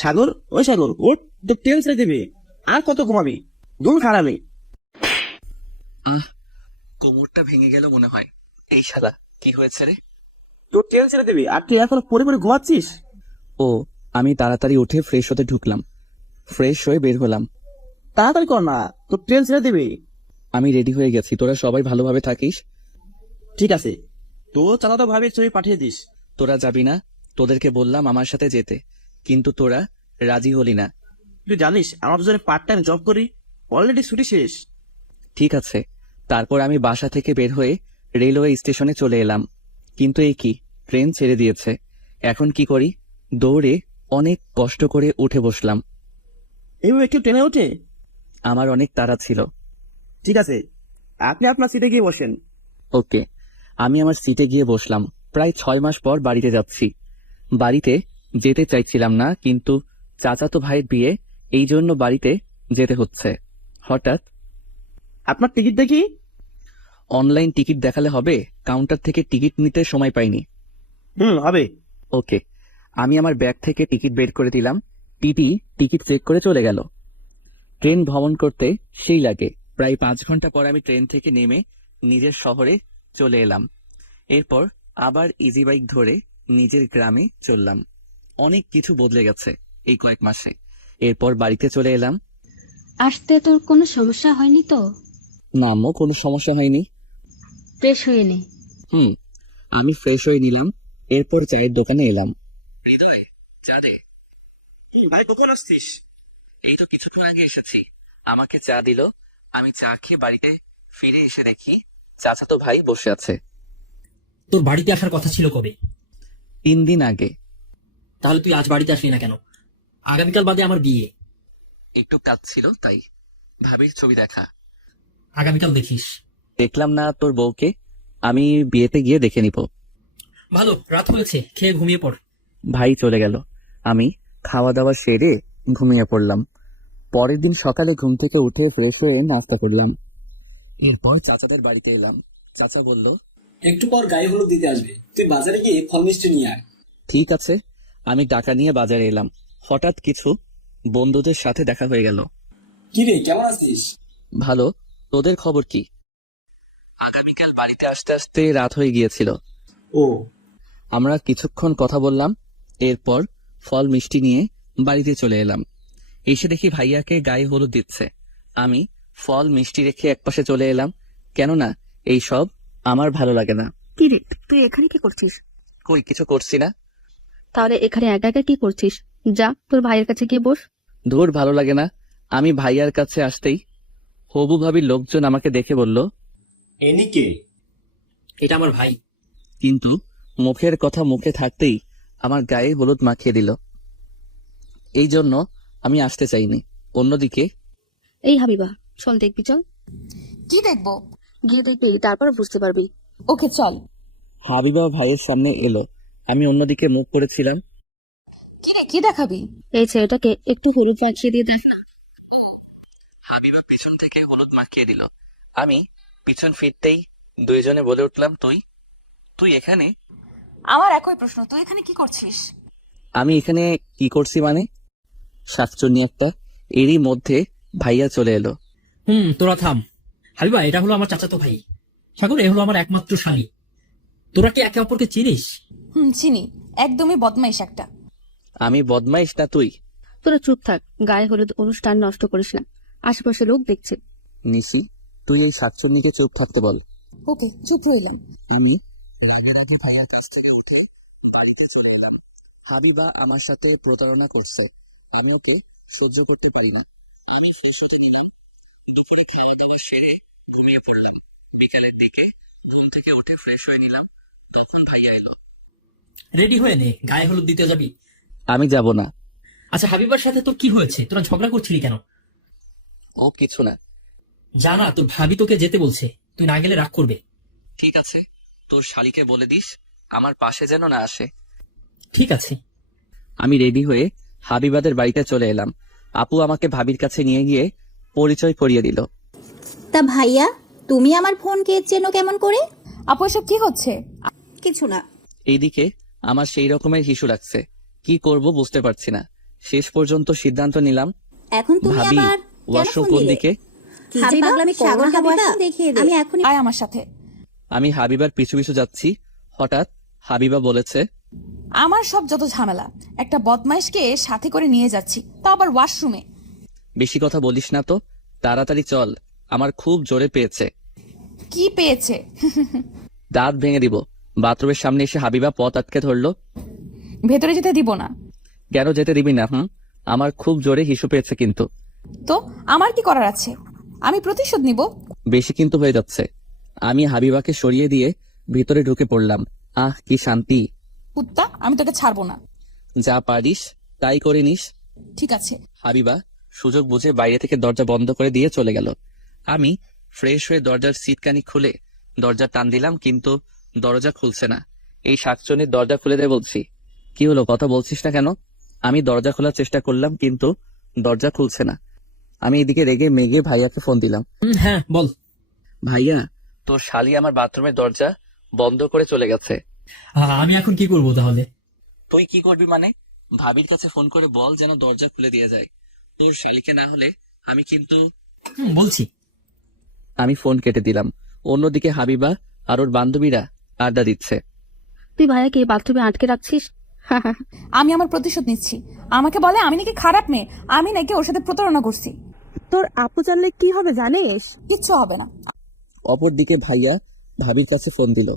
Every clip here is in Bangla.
সাগর, ওই সাগর ওঠ, তো ট্রেন ছেড়ে দেবে। আর কত ঘুমাবি? ঘুম খারাপই। কোমরটা ভেঙে গেল মনে হয়। এই শালা, কি হয়েছে রে? তোর ট্রেন ছেড়ে দেবে আর তুই এখন পরে পরে ঘুমাচ্ছিস? ও, আমি তাড়াতাড়ি উঠে ফ্রেশ হতে ঢুকলাম। ফ্রেশ হয়ে বের হলাম। তাড়াতাড়ি কর না, তোর ট্রেন ছেড়ে দেবে। আমি রেডি হয়ে গেছি, তোরা সবাই ভালোভাবে থাকিস। ঠিক আছে, তো চালাতো ভাবে ছবি পাঠিয়ে দিস। তোরা যাবি না? তোদেরকে বললাম আমার সাথে যেতে, কিন্তু তোরা রাজি হলি না। তুই জানিস আমরা দুজনে পার্ট টাইম জব করি, অলরেডি ছুটি শেষ। ঠিক আছে, তারপর আমি বাসা থেকে বের হয়ে রেলওয়ে স্টেশনে চলে এলাম। কিন্তু এই কি, ট্রেন ছেড়ে দিয়েছে। এখন কি করি? দৌড়ে অনেক কষ্ট করে উঠে বসলাম। এইভাবে কেউ ট্রেনে ওঠে? আমার অনেক তাড়া ছিল। ঠিক আছে, আপনি আপনার সিটে গিয়ে বসেন। ওকে, আমি আমার সিটে গিয়ে বসলাম। প্রায় 6 মাস পর বাড়িতে যাচ্ছি। বাড়িতে যেতে চাইছিলাম না, কিন্তু চাচাতো ভাইয়ের বিয়ে, এই জন্য বাড়িতে যেতে হচ্ছে। হঠাৎ আপনার টিকিট দেখি। অনলাইন টিকিট দেখালে হবে? কাউন্টার থেকে টিকিট নিতে সময় পাইনি। হবে। ওকে, আমি আমার ব্যাগ থেকে টিকিট বের করে দিলাম। টিটি টিকিট চেক করে চলে গেল। ট্রেন ভ্রমণ করতে সেই লাগে। প্রায় 5 ঘন্টা পর আমি ট্রেন থেকে নেমে নিজের শহরে চলে এলাম। এরপর আবার ইজি বাইক ধরে নিজের গ্রামে চললাম। অনেক কিছু বদলে গেছে এই কয়েক মাসে। এরপর বাড়িতে চলে এলাম। আসতে তোর কোনো সমস্যা হয়নি তো? না আম্মু, কোনো সমস্যা হয়নি। ফ্রেশ হয়ে নে। আমি ফ্রেশ হয়ে নিলাম। এরপর চায়ের দোকানে এলাম। হৃদয়, চা দে। ভাই কখন আসছিস? এই তো কিছুক্ষণ আগে এসেছি। আমাকে চা দিল। আমি চা খেয়ে বাড়িতে ফিরে এসে দেখি চাচাতো ভাই বসে আছে। তোর বাড়িতে আসার কথা ছিল কবে? 3 দিন আগে। তাহলে তুই আজ বাড়িতে আসলি না কেন? আগামীকাল বাদে আমার বিয়ে। একটু কাজ ছিল তাই। ভাবির ছবি দেখা। আগামীকাল দেখিস। দেখলাম না তোর বউকে। আমি বিয়েতে গিয়ে দেখে নিব। ভালো, রাত হয়েছে, খেয়ে ঘুমিয়ে পড়। ভাই চলে গেল। আমি খাওয়া দাওয়া সেরে ঘুমিয়ে পড়লাম। পরের দিন সকালে ঘুম থেকে উঠে ফ্রেশ হয়ে নাস্তা করলাম। এরপর চাচাদের বাড়িতে এলাম। চাচা বলল, একটু পর গায়ে হলুদ দিতে আসবে, তুই বাজারে গিয়ে ফল মিষ্টি নিয়ে আয়। ঠিক আছে। আমি টাকা নিয়ে বাজারে এলাম। হঠাৎ কিছু বন্ধুদের সাথে দেখা হয়ে গেল। কি রে, কেমন আছিস? ভালো, তোদের খবর কি? আগামীকাল বাড়িতে আসতে আসতে রাত হয়ে গিয়েছিল। ও, আমরা কিছুক্ষণ কথা বললাম। এরপর ফল মিষ্টি নিয়ে বাড়িতে চলে এলাম। এসে দেখি ভাইয়াকে গায়ে হলুদ দিচ্ছে। আমি ফল মিষ্টি রেখে একপাশে চলে এলাম, কেননা এই সব আমার ভালো লাগে না। কি রে, তুই এখানে কি করছিস? কই, কিছু করছি না। তাহলে এখানে একা একা কি করছিস? যা তোর ভাইয়ের কাছে গিয়ে বস। ধুর, ভালো লাগে না। আমি ভাইয়ার কাছে আসতেই হবু ভাবির লোকজন আমাকে দেখে বলল, এনি কে? এটা আমার ভাই। কিন্তু মুখের কথা মুখে থাকতেই আমার গায়ে হলুদ মাখিয়ে দিল। এই জন্য আমি আসতে চাইনি। অন্যদিকে এই হাবিবা, চল দেখবি, চল। কি দেখবো? গিয়ে দেখবি, তারপর বুঝতে পারবি। ওকে চল। হাবিবা ভাইয়ের সামনে এলো। আমি অন্যদিকে মুখ করেছিলাম। কি রে, কি দেখাবি? এই ছেলেটাকে একটু হলুদ মাখিয়ে দিয়ে দেখ না। হাবিবা পিছন থেকে হলুদ মাখিয়ে দিল। আমি পিছন ফিরতেই দুইজনে বলে উঠলাম, তুই তুই এখানে? আমার একই প্রশ্ন, তুই এখানে কি করছিস? আমি এখানে কি করছি মানে? শাকচুন্নি একটা। এরই মধ্যে ভাইয়া চলে এলো। তোরা থাম। হাবিবা, এটা হলো আমার চাচাতো ভাই। সাগর, এ হলো আমার একমাত্র শালী। তোরা কি একে অপরকে চিনিস? চিনি। একদমই বদমাইশ একটা। আমি বদমাইশ না তুই? তোরা চুপ থাক, গায়ে হলুদ অনুষ্ঠান নষ্ট করিস না, আশেপাশে লোক দেখছে। নিশি, তুই এই শাকচুন্নিকে চুপ থাকতে বল। ওকে, চুপ রইলাম। আমি রাগের আগে ভাইয়ার কাছ থেকে উঠে বাড়িতে চলে এলাম। হাবিবা আমার সাথে প্রতারণা করছে, আমি ওকে সহ্য করতে পারিনি। দুপুরে খাওয়া দাওয়া সেরে ঘুমিয়ে পড়লাম। বিকেলের দিকে ঘুম থেকে উঠে ফ্রেশ হয়ে নিলাম। তখন ভাইয়া এলো। রেডি হয়ে নে, গায়ে হলুদ দিতে যাবি। আমি যাব না। আচ্ছা, হাবিবার সাথে তোর কি হয়েছে? তোরা ঝগড়া করছিলি কেন? ও কিছু না। জানা, তোর ভাবি তোকে যেতে বলছে, তুই না গেলে রাগ করবে। ঠিক আছে, তোর শালিকে বলে দিস আমার পাশে যেন না আসে। ঠিক আছে। আমি রেডি হয়ে হাবিবাদের বাড়িতে চলে এলাম। আপু আমাকে ভাবির কাছে নিয়ে গিয়ে পরিচয় করিয়ে দিল। তা ভাইয়া, তুমি আমার ফোনকে চেনো কেমন করে? আপু, এসব কি হচ্ছে? কিছু না। এইদিকে আমার সেই রকমের হিসু লাগছে। কি করব বুঝতে পারছি না। শেষ পর্যন্ত সিদ্ধান্ত নিলাম, এখন তুমি ভাবি আবার কেন ওয়াশরুম ফোন কোন দিলে? দিকে? কি যে পাগলামি করো না হাবিবা, দেখিয়ে দে। আমি এখনই আয় আমার সাথে। আমি হাবিবার পিছু পিছু যাচ্ছি, হঠাৎ হাবিবা বলেছে, আমার সব যত ঝামেলা, একটা বদমাইশকে সাথে করে নিয়ে যাচ্ছি, তা আবার ওয়াশরুমে। বেশি কথা বলিস না তো, তাড়াতাড়ি চল, আমার খুব জোরে পেয়েছে। কি পেয়েছে? দাঁত ভেঙে দিব। বাথরুমের সামনে এসে হাবিবা পথ আটকে ধরলো। ভেতরে যেতে দিব না। কেন যেতে দিবি না? আমার খুব জোরে হিসু পেয়েছে কিন্তু। তো আমার কি করার আছে? আমি প্রতিশোধ নিব। বেশি কিন্তু হয়ে যাচ্ছে। আমি হাবিবাকে সরিয়ে দিয়ে ভিতরে ঢুকে পড়লাম। আহ কি শান্তি। কুত্তা, আমি তোকে ছাড়বো না। যা পারিস তাই করে নিস। ঠিক আছে। হাবিবা সুযোগ বুঝে বাইরে থেকে দরজা বন্ধ করে দিয়ে চলে গেল। আমি ফ্রেশ হয়ে দরজার সিটকানি খুলে দরজা টান দিলাম, কিন্তু দরজা খুলছে না। এই শাকচুনির দরজা খুলে দে বলছি। কি হলো, কথা বলছিস না কেন? আমি দরজা খোলার চেষ্টা করলাম, কিন্তু দরজা খুলছে না। আমি এদিকে রেগে মেগে ভাইয়াকে ফোন দিলাম। হ্যাঁ বল। ভাইয়া, তোর শালি আমার বাথরুমের দরজা বন্ধ করে চলে গেছে। আমি এখন কি করবো তাহলে? তুই কি করবি মানে? ভাবির কাছে ফোন করে বল যেন দরজা খুলে দিয়ে যায়। তোর শালিকে না হলে আমি কিন্তু। বলছি। আমি ফোন কেটে দিলাম। অন্যদিকে হাবিবা আর ওর বান্ধবীরা আড্ডা দিচ্ছে। তুই ভাইয়াকে বাথরুমে আটকে রাখছিস? আমি আমার প্রতিশোধ নিচ্ছি। আমাকে বলে আমি নাকি খারাপ মেয়ে, আমি নাকি ওর সাথে প্রতারণা করছি। তোর আপু জানলে কি হবে জানিস? কিচ্ছু হবে না। অপরদিকে ভাইয়া ভাবির কাছে ফোন দিল।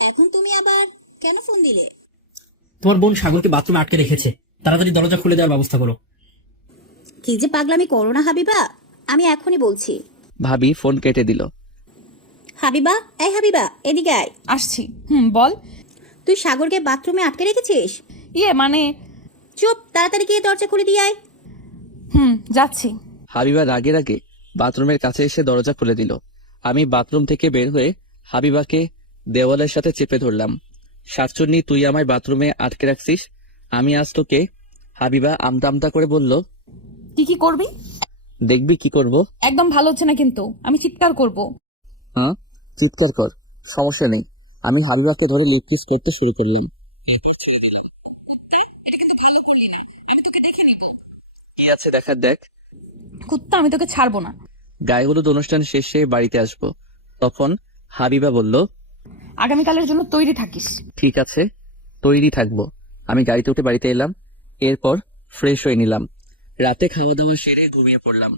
এখন তুমি আবার কেন ফোন দিলে? তোমার বোন সাগরকে বাথরুমে আটকে রেখেছে, তাড়াতাড়ি দরজা খুলে দেওয়ার ব্যবস্থা করো। কি যে পাগলামি করো না হাবিবা, আমি এখনই বলছি। ভাবি ফোন কেটে দিল। হাবিবা, এই হাবিবা, এদিকে আয়। আসছি। বল। তুই সাগরকে বাথরুমে আটকে রেখেছিস? মানে। চুপ, তাড়াতাড়ি গিয়ে দরজা খুলে দিয়ে আয়। যাচ্ছি। হাবিবা রাগে রাগে বাথরুমের কাছে এসে দরজা খুলে দিল। আমি বাথরুম থেকে বের হয়ে হাবিবাকে দেওয়ালের সাথে চেপে ধরলাম। শাকচুন্নি, তুই আমায় বাথরুমে আটকে রাখছিস, আমি আজ তোকে। হাবিবা আমতা আমতা করে বলল, তুই কি করবি? দেখবি কি করব। একদম ভালো হচ্ছে না কিন্তু, আমি চিৎকার করব। হ্যাঁ, চিৎকার কর, সমস্যা নেই। আমি হাবিবাকে ধরে লিপ কিস করতে শুরু করলাম। কি আছে দেখার দেখ। কুত্তা, আমি তোকে ছাড়বো না। গায়ে হলুদ অনুষ্ঠান শেষে বাড়িতে আসবো। তখন হাবিবা বলল, আগামীকালের জন্য তৈরি থাকিস। ঠিক আছে, তৈরি থাকবো। আমি গাড়িতে উঠে বাড়িতে এলাম। এরপর ফ্রেশ হয়ে নিলাম। রাতে খাওয়া দাওয়া সেরে ঘুমিয়ে পড়লাম।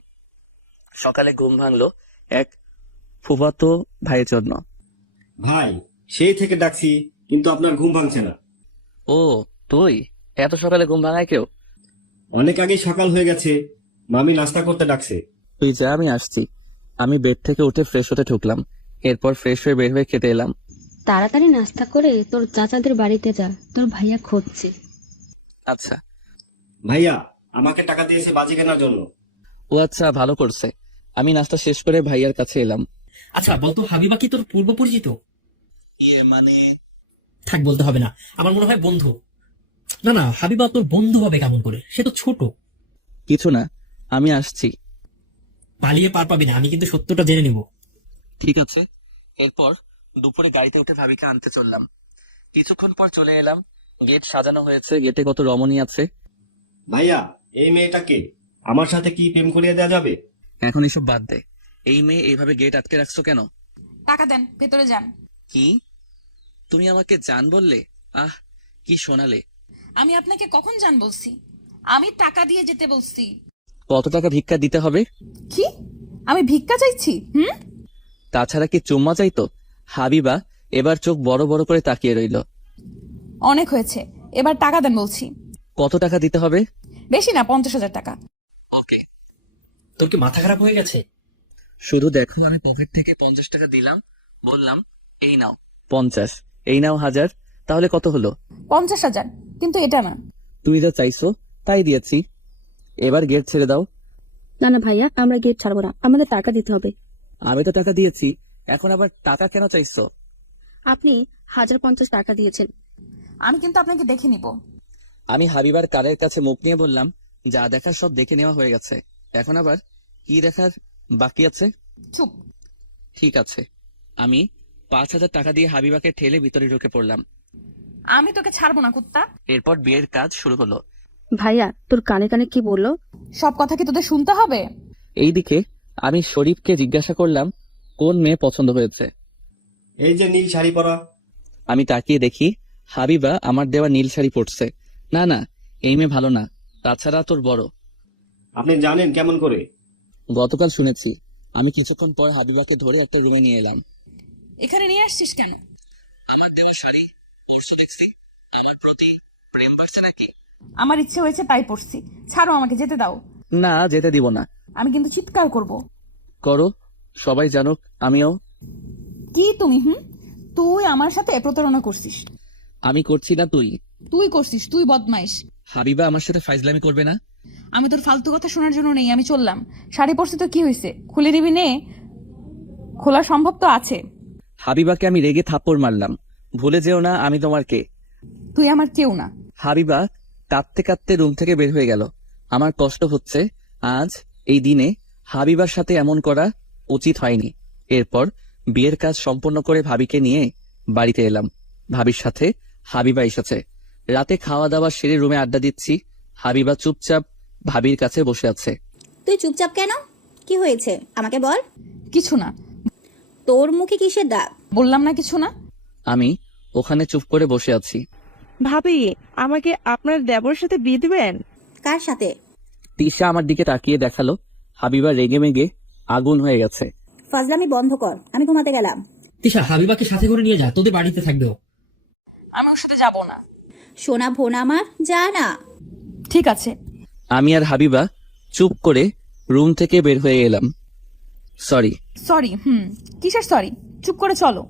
সকালে ঘুম ভাঙলো এক ফুফাতো ভাইয়ের জন্য। ভাই, সেই থেকে ডাকছি কিন্তু আপনার ঘুম ভাঙছে না। ও তুই? এত সকালে ঘুম ভাঙায় কেউ? অনেক আগেই সকাল হয়ে গেছে, মামি নাস্তা করতে ডাকছে। তুই যা, আমি আসছি। আমি বেড থেকে উঠে ফ্রেশ হতে ঢুকলাম। এরপর ফ্রেশ হয়ে বের হয়ে খেতে এলাম। তাড়াতাড়ি নাস্তা করে তোর চাচাদের বাড়িতে যা, তোর ভাইয়া খুঁজছে। আচ্ছা। ভাইয়া আমাকে টাকা দিয়েছে বাজি কেনার জন্য। ও আচ্ছা, ভালো করছে। আমি নাস্তা শেষ করে ভাইয়ার কাছে এলাম। আচ্ছা বলতো, হাবিবা কি তোর পূর্ব পরিচিত? মানে? থাক, বলতে হবে না, আমার মনে হয় বন্ধু। না না, হাবিবা তোর বন্ধু হবে কেমন করে? সে তো ছোট। কিছু না, আমি আসছি। পালিয়ে পার পাবি না, আমি কিন্তু সত্যটা জেনে নিব। ঠিক আছে। এরপর দুপুরে গাড়িতে উঠে ভাবিকে আনতে চললাম। কিছুক্ষণ পর চলে এলাম। গেট সাজানো হয়েছে, গেটে কত রমণী আছে। ভাইয়া, এই মেয়েটাকে আমার সাথে কি প্রেম করিয়ে দেওয়া যাবে? এখন এসব বাদ দে। এই মেয়ে এইভাবে গেট আটকে রাখছো কেন? টাকা দেন, ভেতরে যান। কি? তুমি আমাকে জান বললে? আহ কি শোনালে। আমি আপনাকে কখন জান বলছি? আমি টাকা দিয়ে যেতে বলছি। কত টাকা ভিক্ষা দিতে হবে? কি? আমি ভিক্ষা চাইছি? তাছাড়া কি চুম্মা চাইতো? হাবিবা এবার চোখ বড় বড় করে তাকিয়ে রইল। অনেক হয়েছে, এবার টাকা দেন বলছি। কত টাকা দিতে হবে? বেশি না, 50,000 টাকা। ওকে। তোর কি মাথা খারাপ হয়ে গেছে? শুধু দেখো, আমি পকেট থেকে 50 টাকা দিলাম, বললাম এই নাও 50, এই নাও 1000, তাহলে কত হলো? 50,000, কিন্তু এটা না। তুমি যা চাইছো তাই দিয়েছি, এবার গেট ছেড়ে দাও। না না ভাইয়া, আমরা গেট ছাড়বো না, আমাদের টাকা দিতে হবে। আমি তো টাকা দিয়েছি, এখন আবার টাকা কেন চাইছো? আপনি 1050 টাকা দিয়েছেন। আমি কিন্তু আপনাকে দেখে নিব। আমি হাবিবার কানের কাছে মুখ নিয়ে বললাম, যা দেখার সব দেখে নেওয়া হয়ে গেছে, এখন আবার কি দেখার বাকি আছে? চুপ। ঠিক আছে। আমি 5000 টাকা দিয়ে হাবিবাকে ঠেলে ভিতরে ঢুকে পড়লাম। আমি তোকে ছাড়বো না কুত্তা। এরপর বিয়ের কাজ শুরু হলো। ভাইয়া তোর কানে কানে কি বললো? সব কথা কি তোদের শুনতে হবে? এইদিকে আমি শরীফকে জিজ্ঞাসা করলাম কোন মেয়ে পছন্দ হয়েছে। এই যে নীল শাড়ি পরা। আমি তাকিয়ে দেখি হাবিবা আমার দেওয়া নীল শাড়ি পরছে। না না, এই মেয়ে ভালো না, তাছাড়া তোর বড়। আপনি জানেন কেমন করে? গতকাল শুনেছি। আমি কিছুক্ষণ পর হাবিবাকে ধরে একটা রুমে নিয়ে এলাম। এখানে নিয়ে আসছিস কেন? আমার দেওয়া শাড়ি পরশু দেখছি, আমার প্রতি প্রেম বাড়ছে নাকি? আমার ইচ্ছে হয়েছে তাই পড়ছি। ছাড়ো, আমাকে যেতে দাও। না, যেতে দিব না। আমি কিন্তু চিৎকার করব। করো, সবাই জানুক আমিও। কি তুমি? তুই আমার সাথে প্রতারণা করছিস। আমি করছি না, তুই। তুই করছিস, তুই বদমাইশ। হাবিবা আমার সাথে ফাইজলামি করবে না। আমি তোর ফালতু কথা শোনার জন্য নেই, আমি চললাম। শাড়ি পরছি তো কি হয়েছে, খুলে নিবি নে। খোলা সম্ভব তো আছে। হাবিবাকে আমি রেগে থাপ্পড় মারলাম। ভুলে যেও না আমি তোমার কে। তুই আমার কেউ না। হাবিবা কাঁদতে কাঁদতে রুম থেকে বের হয়ে গেল। আমার কষ্ট হচ্ছে, আজ এই দিনে হাবিবার সাথে এমন করা উচিত হয়নি। এরপর বিয়ের কাজ সম্পন্ন করে ভাবিকে নিয়ে বাড়িতে এলাম। ভাবির সাথে হাবিবা এসেছে। রাতে খাওয়া দাওয়া সেরে রুমে আড্ডা দিচ্ছি। হাবিবা চুপচাপ ভাবির কাছে বসে আছে। তুই চুপচাপ কেন? কি হয়েছে আমাকে বল। কিছু না। তোর মুখে কিসের দাগ? বললাম না কিছু না। আমি ওখানে চুপ করে বসে আছি। ভাবি, আমাকে আপনার দেবর সাথে বিয়ে দিবেন? কার সাথে? তিশা আমার দিকে তাকিয়ে দেখালো। হাবিবা রেগে মেগে আগুন হয়ে গেছে। ফাজলামি বন্ধ কর, আমি ঘুমাতে গেলাম। তিশা, হাবিবাকে সাথে করে নিয়ে যা, তোদের বাড়িতে থাকবে ও। আমি ওর সাথে যাবো না। সোনা ভোনা আমার, যা না। ঠিক আছে। আমি আর হাবিবা চুপ করে রুম থেকে বের হয়ে এলাম। সরি। সরি? কিসের সরি? চুপ করে চলো।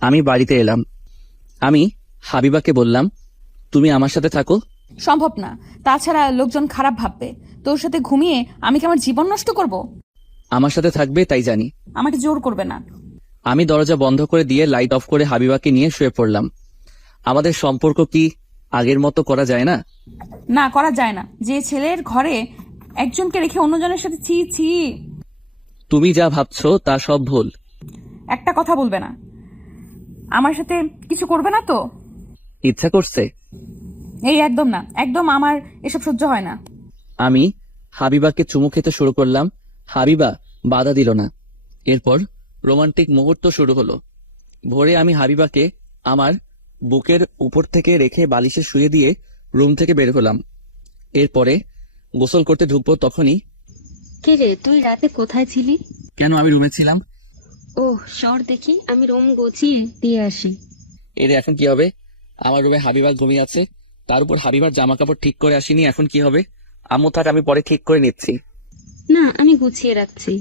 আমি বাড়িতে এলাম। আমি হাবিবাকে বললাম, তুমি আমার সাথে থাকো। সম্ভব না। তাছাড়া লোকজন খারাপ ভাববে। তোর সাথে ঘুমিয়ে আমি কি আমার জীবন নষ্ট করব? আমার সাথে থাকবে তাই জানি। আমাকে জোর করবে না। আমি দরজা বন্ধ করে দিয়ে লাইট অফ করে হাবিবাকে নিয়ে শুয়ে পড়লাম। আমাদের সম্পর্ক কি আগের মতো করা যায় না? না, করা যায় না। যে ছেলের ঘরে একজনকে রেখে অন্যজনের সাথে ছি ছি। তুমি যা ভাবছো তা সব ভুল। একটা কথা বলবে না। আমার সাথে কিছু করবে না তো? ইচ্ছা করছে? এই একদম না, একদম আমার এসব সহ্য হয় না। আমি হাবিবাকে চুমু খেতে শুরু করলাম। হাবিবা বাধা দিল না। এরপর রোমান্টিক মুহূর্ত শুরু হলো। ভোরে আমি হাবিবাকে আমার বুকের উপর থেকে রেখে বালিশে শুয়ে দিয়ে রুম থেকে বের হলাম। এরপরে গোসল করতে ঢুকবো তখনই। কে রে, তুই রাতে কোথায় ছিলি? কেন, আমি রুমে ছিলাম। ও সর দেখি, আমি রুম গুছিয়ে দিয়ে আসি। এর এখন কি হবে? আমার রুমে হাবিবা ঘুমিয়ে আছে, তার উপর হাবিবার জামা কাপড় ঠিক করে আসিনি, এখন কি হবে? আম্মু থাক, আমি পরে ঠিক করে নিচ্ছি। না, আমি গুছিয়ে রাখছি।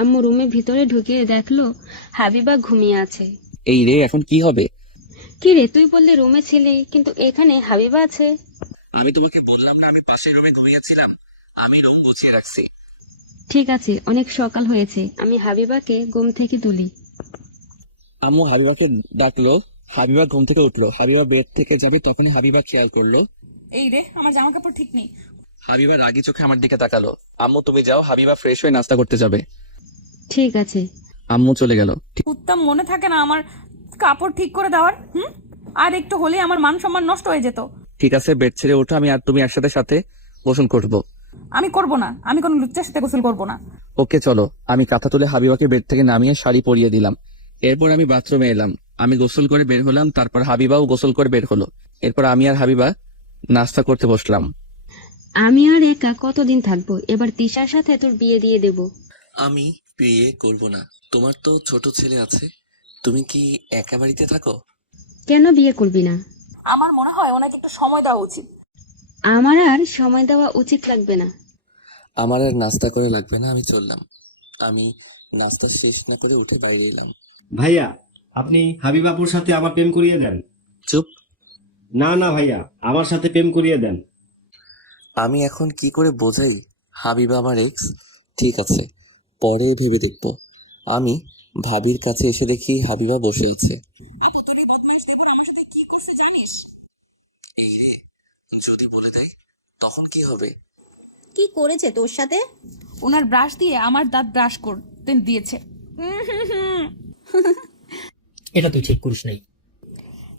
আম্মু রুমে ভিতরে ঢুকিয়ে দেখলো হাবিবা ঘুমিয়ে আছে। এই রে, এখন কি হবে? কি রে, তুই বললি রুমে ছিলি, কিন্তু এখানে হাবিবা আছে। আমি তোমাকে বললাম না আমি পাশের রুমে ঘুমিয়েছিলাম? আমি রুম গুছিয়ে রাখছি। ঠিক আছে, অনেক সকাল হয়েছে, আমি হাবিবাকে ঘুম থেকে তুলি। আম্মু হাবিবাকে ডাকলো। হাবিবা ঘুম থেকে উঠলো। হাবিবা বেড থেকে যাবে তখনই হাবিবা খেয়াল করলো এই রে, আমার জামা কাপড় ঠিক নেই। হাবিবা রাগি চোখে আমার দিকে তাকালো। আম্মু তুমি যাও, হাবিবা ফ্রেশ হয়ে নাস্তা করতে যাবে। ঠিক আছে। আম্মু চলে গেল। উত্তম মনে থাকে না আমার কাপড় ঠিক করে দেওয়ার? আর একটু হলে আমার মান সম্মান নষ্ট হয়ে যেত। ঠিক আছে, বেড ছেড়ে ওঠো, আমি আর তুমি একসাথে সাথে গোসল করবো। আমি করব না, আমি কোনো লুচ্চার সাথে গোসল করব না। ওকে চলো। আমি কাঁথা তুলে হাবিবাকে বেড থেকে নামিয়ে শাড়ি পরিয়ে দিলাম। এরপর আমি বাথরুমে এলাম। আমি গোসল করে বের হলাম, তারপর হাবিবাও গোসল করে বের হলো। এরপর আমি আর হাবিবা নাস্তা করতে বসলাম। আমি আর একা কতদিন থাকবো? এবার তিশার সাথে তোর বিয়ে দিয়ে দেব। আমি বিয়ে করব না। তোমার তো ছোট ছেলে আছে, তুমি কি একা বাড়িতে থাকো? কেন বিয়ে করবি না? আমার মনে হয় ওনাকে একটু সময় দেওয়া উচিত। আমার আর সময় দেওয়া উচিত লাগবে না। আমার আর নাস্তা করে লাগবে না, আমি চললাম। আমি নাস্তা শেষ না করে উঠে বাইরে এলাম। ভাইয়া, আপনি হাবিবাপুর সাথে আমার প্রেম করিয়ে দেন। চুপ। না না ভাইয়া, আমার সাথে প্রেম করিয়ে দেন। আমি এখন কি করে বোঝাই হাবিবা আমার এক্স? ঠিক আছে, পরে ভেবে দেখব। আমি ভাবির কাছে এসে দেখি হাবিবা বসে আছে। যদি বলে দেয় তখন কি হবে? কি করেছে তোর সাথে? ওনার ব্রাশ দিয়ে আমার দাঁত ব্রাশ করতে দিয়েছে। এটা তুই ঠিক করিস নাই।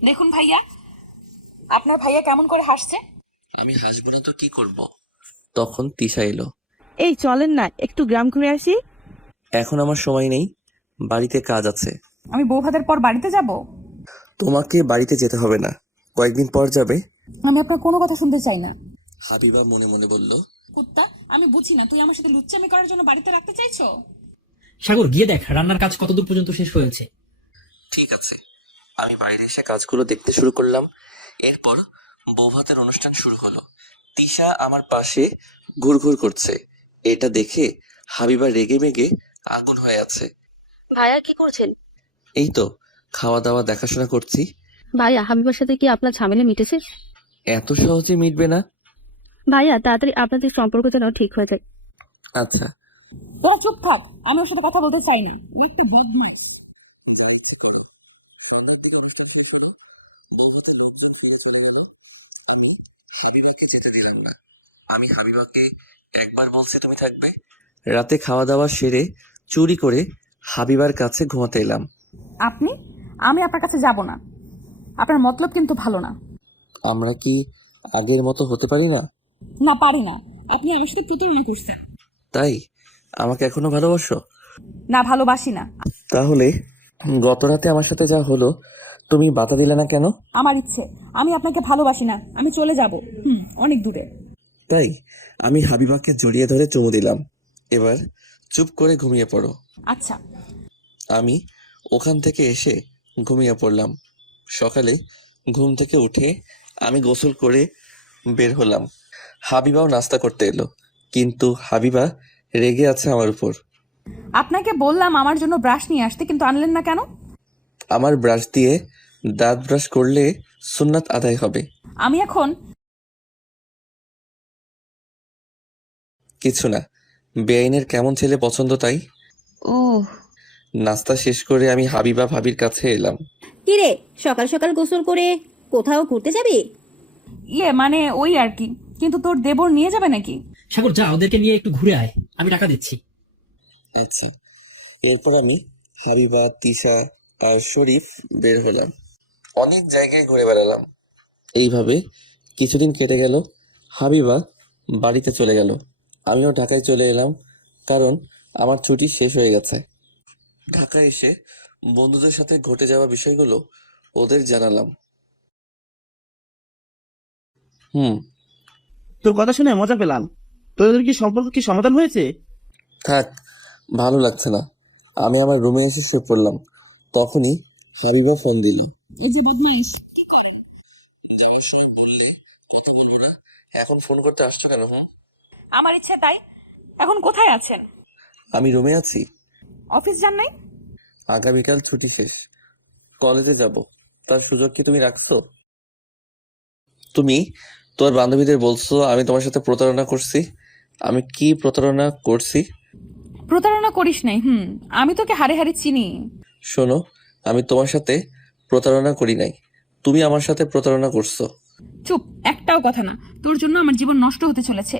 দেখুন ভাইয়া, আপনার ভাইয়া কেমন করে হাসছে। আমি হাসবো না তো কি করব? তখন তিশা এলো। এই চলেন না একটু গ্রাম ঘুরে আসি। এখন আমার সময় নেই, বাড়িতে কাজ আছে। আমি বউ ভাতের পর বাড়িতে যাব? তোমাকে বাড়িতে যেতে হবে না, কয়েকদিন পর যাবে। আমি আপনার কোনো কথা শুনতে চাই না। হাবিবা মনে মনে বলল। কুত্তা, আমি বুঝি না তুই আমার সাথে লুচ্চামি করার জন্য বাড়িতে রাখতে চাইছো? সাগর গিয়ে দেখ রান্নার কাজ কতদূর পর্যন্ত শেষ হয়েছে। ঠিক আছে। আমি বাইরে এসে কাজগুলো দেখতে শুরু করলাম। এরপর বৌভাতের অনুষ্ঠান শুরু হলো। তিশা আমার পাশে ঘুরঘুর করছে। এটা দেখে হাবিবা রেগে মেগে আগুন হয়ে আছে। ভাইয়া কি করছেন? এই তো খাওয়া দাওয়া দেখাশোনা করছি। ভাইয়া হাবিবার সাথে কি আপনার ঝামেলা মিটেছে? এত সহজে মিটবে না। ভাইয়া তাড়াতাড়ি আপনাদের সম্পর্ক যেন ঠিক হয়ে যায়। আচ্ছা, তোরা চুপ থাক, আমি ওর সাথে কথা বলতে চাই না। ও একটা বদমাইশ। যা ইচ্ছে করো। সন্ধ্যার দিকে অনুষ্ঠান শেষ হলো, বৌভাতের লোকজন ফিরে চলে গেল। আমি হাবিবাকে যেতে দিলাম না। আমি হাবিবাকে একবার বলছি তুমি থাকবে। রাতে খাওয়া দাওয়া সেরে চুরি করে হাবিবার কাছে ঘুমাতে এলাম। আমি আপনার কাছে যাব না। আপনার মতলব কিন্তু ভালো না। আমরা কি আগের মতো হতে পারি না? না, পারি না। আপনি আমার সাথে প্রতারণা করছেন। তাই আমাকে এখনো ভালোবাসো? না, ভালোবাসি না। তাহলে গত রাতে আমার সাথে যা হলো তুমি বাধা দিলে না কেন? আমার ইচ্ছে, আমি আপনাকে ভালোবাসি না, আমি চলে যাব। অনেক দূরে। তাই আমি হাবিবাকে জড়িয়ে ধরে চুমু দিলাম। এবার চুপ করে ঘুমিয়ে পড়ো। আচ্ছা। আমি ওখান থেকে এসে ঘুমিয়ে পড়লাম। সকালে ঘুম থেকে উঠে আমি গোসল করে বের হলাম। হাবিবাও নাস্তা করতে এলো, কিন্তু হাবিবা রেগে আছে আমার উপর। আপনাকে বললাম আমার জন্য ব্রাশ নিয়ে আসতে, কিন্তু আনলেন না কেন? আমার ব্রাশ দিয়ে দাঁত ব্রাশ করলে সুন্নাত আদায় হবে। আমি এখন কিছু না, বেআইনের কেমন ছেলে পছন্দ তাই। ও নাস্তা শেষ করে আমি হাবিবা ভাবির কাছে এলাম। কিরে, সকাল সকাল গোসল করে কোথাও ঘুরতে যাবি? মানে ওই আর কি, কিন্তু তোর দেবর নিয়ে যাবে নাকি? সাগর যা ওদেরকে নিয়ে একটু ঘুরে আয়, আমি টাকা দিচ্ছি। আচ্ছা। এরপর আমি হাবিবা, তিশা আর শরীফ বের হলাম। অনেক জায়গায় ঘুরে বেড়ালাম। এইভাবে কিছুদিন কেটে গেল। হাবিবা বাড়িতে চলে গেল, আমিও ঢাকায় চলে এলাম, কারণ আমার ছুটি শেষ হয়ে গেছে। ঢাকায় এসে বন্ধুদের সাথে ঘটে যাওয়া বিষয়গুলো ওদের জানালাম। তোর কথা শুনে মজা পেলাম। তোদের কি সম্পর্ক কি সমাধান হয়েছে? থাক, ভালো লাগছে না। আমি আমার রুমে এসে শুয়ে পড়লাম। তখনই হাবিবা ফোন দিল। এই যে বদমাইশ, কি করে? যাওয়ার সময় বললি কথা বলবো না, এখন ফোন করতে আসছো কেন? আমার ইচ্ছে তাই। এখন কোথায় আছেন? আমি রুমে আছি। অফিস যান নাই? আগামীকাল ছুটি শেষ, কলেজে যাব। তার সুযোগ কি তুমি রাখছো? তুমি তোমার বান্ধবীদের বলছো আমি তোমার সাথে প্রতারণা করছি। আমি কি প্রতারণা করছি? প্রতারণা করিস নাই। আমি তোকে হাড়ে হাড়ে চিনি। শোনো, আমি তোমার সাথে প্রতারণা করি নাই, তুমি আমার সাথে প্রতারণা করছো। চুপ, একটাও কথা না। তোর জন্য আমার জীবন নষ্ট হতে চলেছে।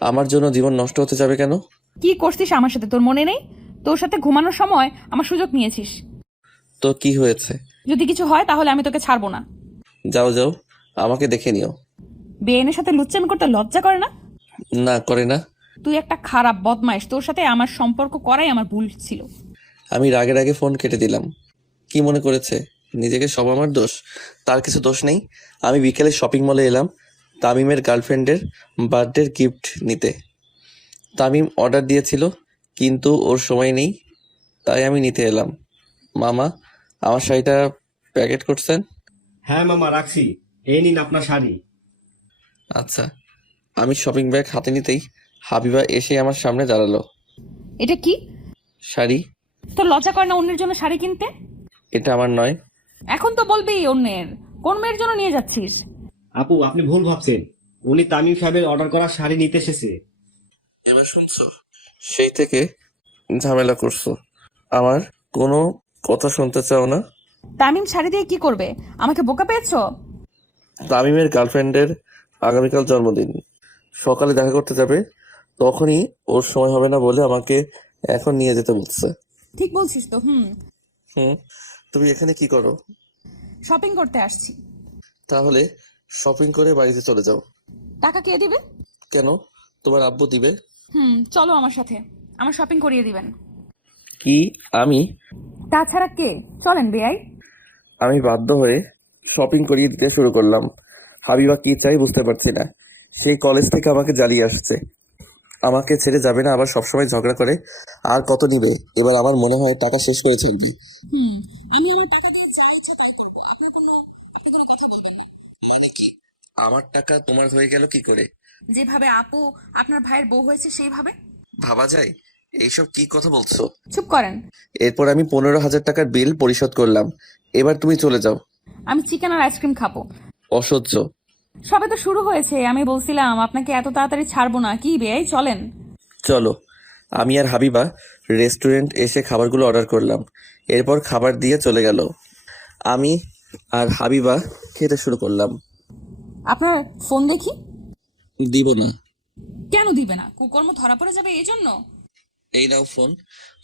আমার জন্য জীবন নষ্ট হতে যাবে কেন? কি করছিস আমার সাথে তোর মনে নেই? তোর সাথে ঘুমানোর সময় আমার সুযোগ নিয়েছিস। তো কি হয়েছে? যদি কিছু হয় তাহলে আমি তোকে ছাড়বো না। যাও যাও, আমাকে দেখে নিও। বেআইনের সাথে লুচ্চামি করতে লজ্জা করে না? না, করে না। তুই একটা খারাপ বদমাইশ, তোর সাথে আমার সম্পর্ক করাই আমার ভুল ছিল। আমি রাগে রাগে ফোন কেটে দিলাম। কি মনে করেছে নিজেকে সব আমার দোষ? তার কিছু দোষ নেই। আমি বিকেলে শপিং মলে এলাম তামিমের গার্লফ্রেন্ডের বার্থডের গিফট নিতে। তামিম অর্ডার দিয়েছিল, কিন্তু ওর সময় নেই, তাই আমি নিতে এলাম। মামা, আমার শাড়িটা প্যাকেট করছেন? হ্যাঁ মামা, রাখছি। এই নিন আপনার শাড়ি। আচ্ছা। আমি শপিং ব্যাগ হাতে নিতেই হাবিবা এসে আমার সামনে দাঁড়ালো। এটা কি? শাড়ি। তোর লজ্জা করে না অন্যের জন্য শাড়ি কিনতে? এটা আমার নয়। এখন তো বলবি অন্যের। কোন মেয়ের জন্য নিয়ে যাচ্ছিস? আপু, আপনি ভুল ভাবছেন। উনি তামিম সাহেবের অর্ডার করা শাড়ি নিতে এসেছে। এবার শুনছো? সেই থেকে ঝামেলা করছো, আমার কোনো কথা শুনতে চাও না। তামিম শাড়ি দিয়ে কি করবে? আমাকে বোকা পেয়েছো? তামিমের গার্লফ্রেন্ডের আগামীকাল জন্মদিন, সকালে দেখা করতে যাবে, তখনই ওর সময় হবে না বলে আমাকে এখন নিয়ে যেতে বলছে। ঠিক বলছিস তো। তুমি এখানে কি করো? শপিং করতে আসছি। তাহলে শপিং করে বাড়িতে চলে যাও। টাকা কে দিবে? কেন, তোমার আব্বু দিবে। চলো আমার সাথে, আমার শপিং করিয়ে দিবেন। কি আমি? তাছাড়া কে? চলেন বেয়াই। আমি বাধ্য হয়ে শপিং করিয়ে দিতে শুরু করলাম। হাবিবা কি চাই বুঝতে পারছি না। সেই কলেজ থেকে আমাকে জ্বালিয়ে আসছে, আমাকে ছেড়ে যাবে না, আবার সবসময় ঝগড়া করে। আর কত নিবে? এবার আমার মনে হয় টাকা শেষ করে চলবে। আমি আমার টাকা দিয়ে যা ইচ্ছা তাই করবো, আপনি কোনো কথা বলবেন না। মানে কি? আমার টাকা তোমার হয়ে গেল কি করে? যেভাবে আপু আপনার ভাইয়ের বউ হয়েছে সেইভাবে। ভাবা যায়? এইসব কি কথা বলছো? চুপ করেন। এরপর আমি 15,000 টাকার বিল পরিশোধ করলাম। এবার তুমি চলে যাও। আমি চিকেন আর আইসক্রিম খাবো। অসহ্য। সবে তো শুরু হয়েছে, আমি বলছিলাম আপনাকে এত তাড়াতাড়ি ছাড়বো না। কি বেয়াই, চলেন। চলো। আমি আর হাবিবা রেস্টুরেন্ট এসে খাবারগুলো অর্ডার করলাম। এরপর খাবার দিয়ে চলে গেল। আমি আর হাবিবা খেতে শুরু করলাম। আপনার ফোন দেখি। দিব না। কেন দিবে না? কুকর্ম ধরা পড়ে যাবে এই জন্য? এই নাও ফোন,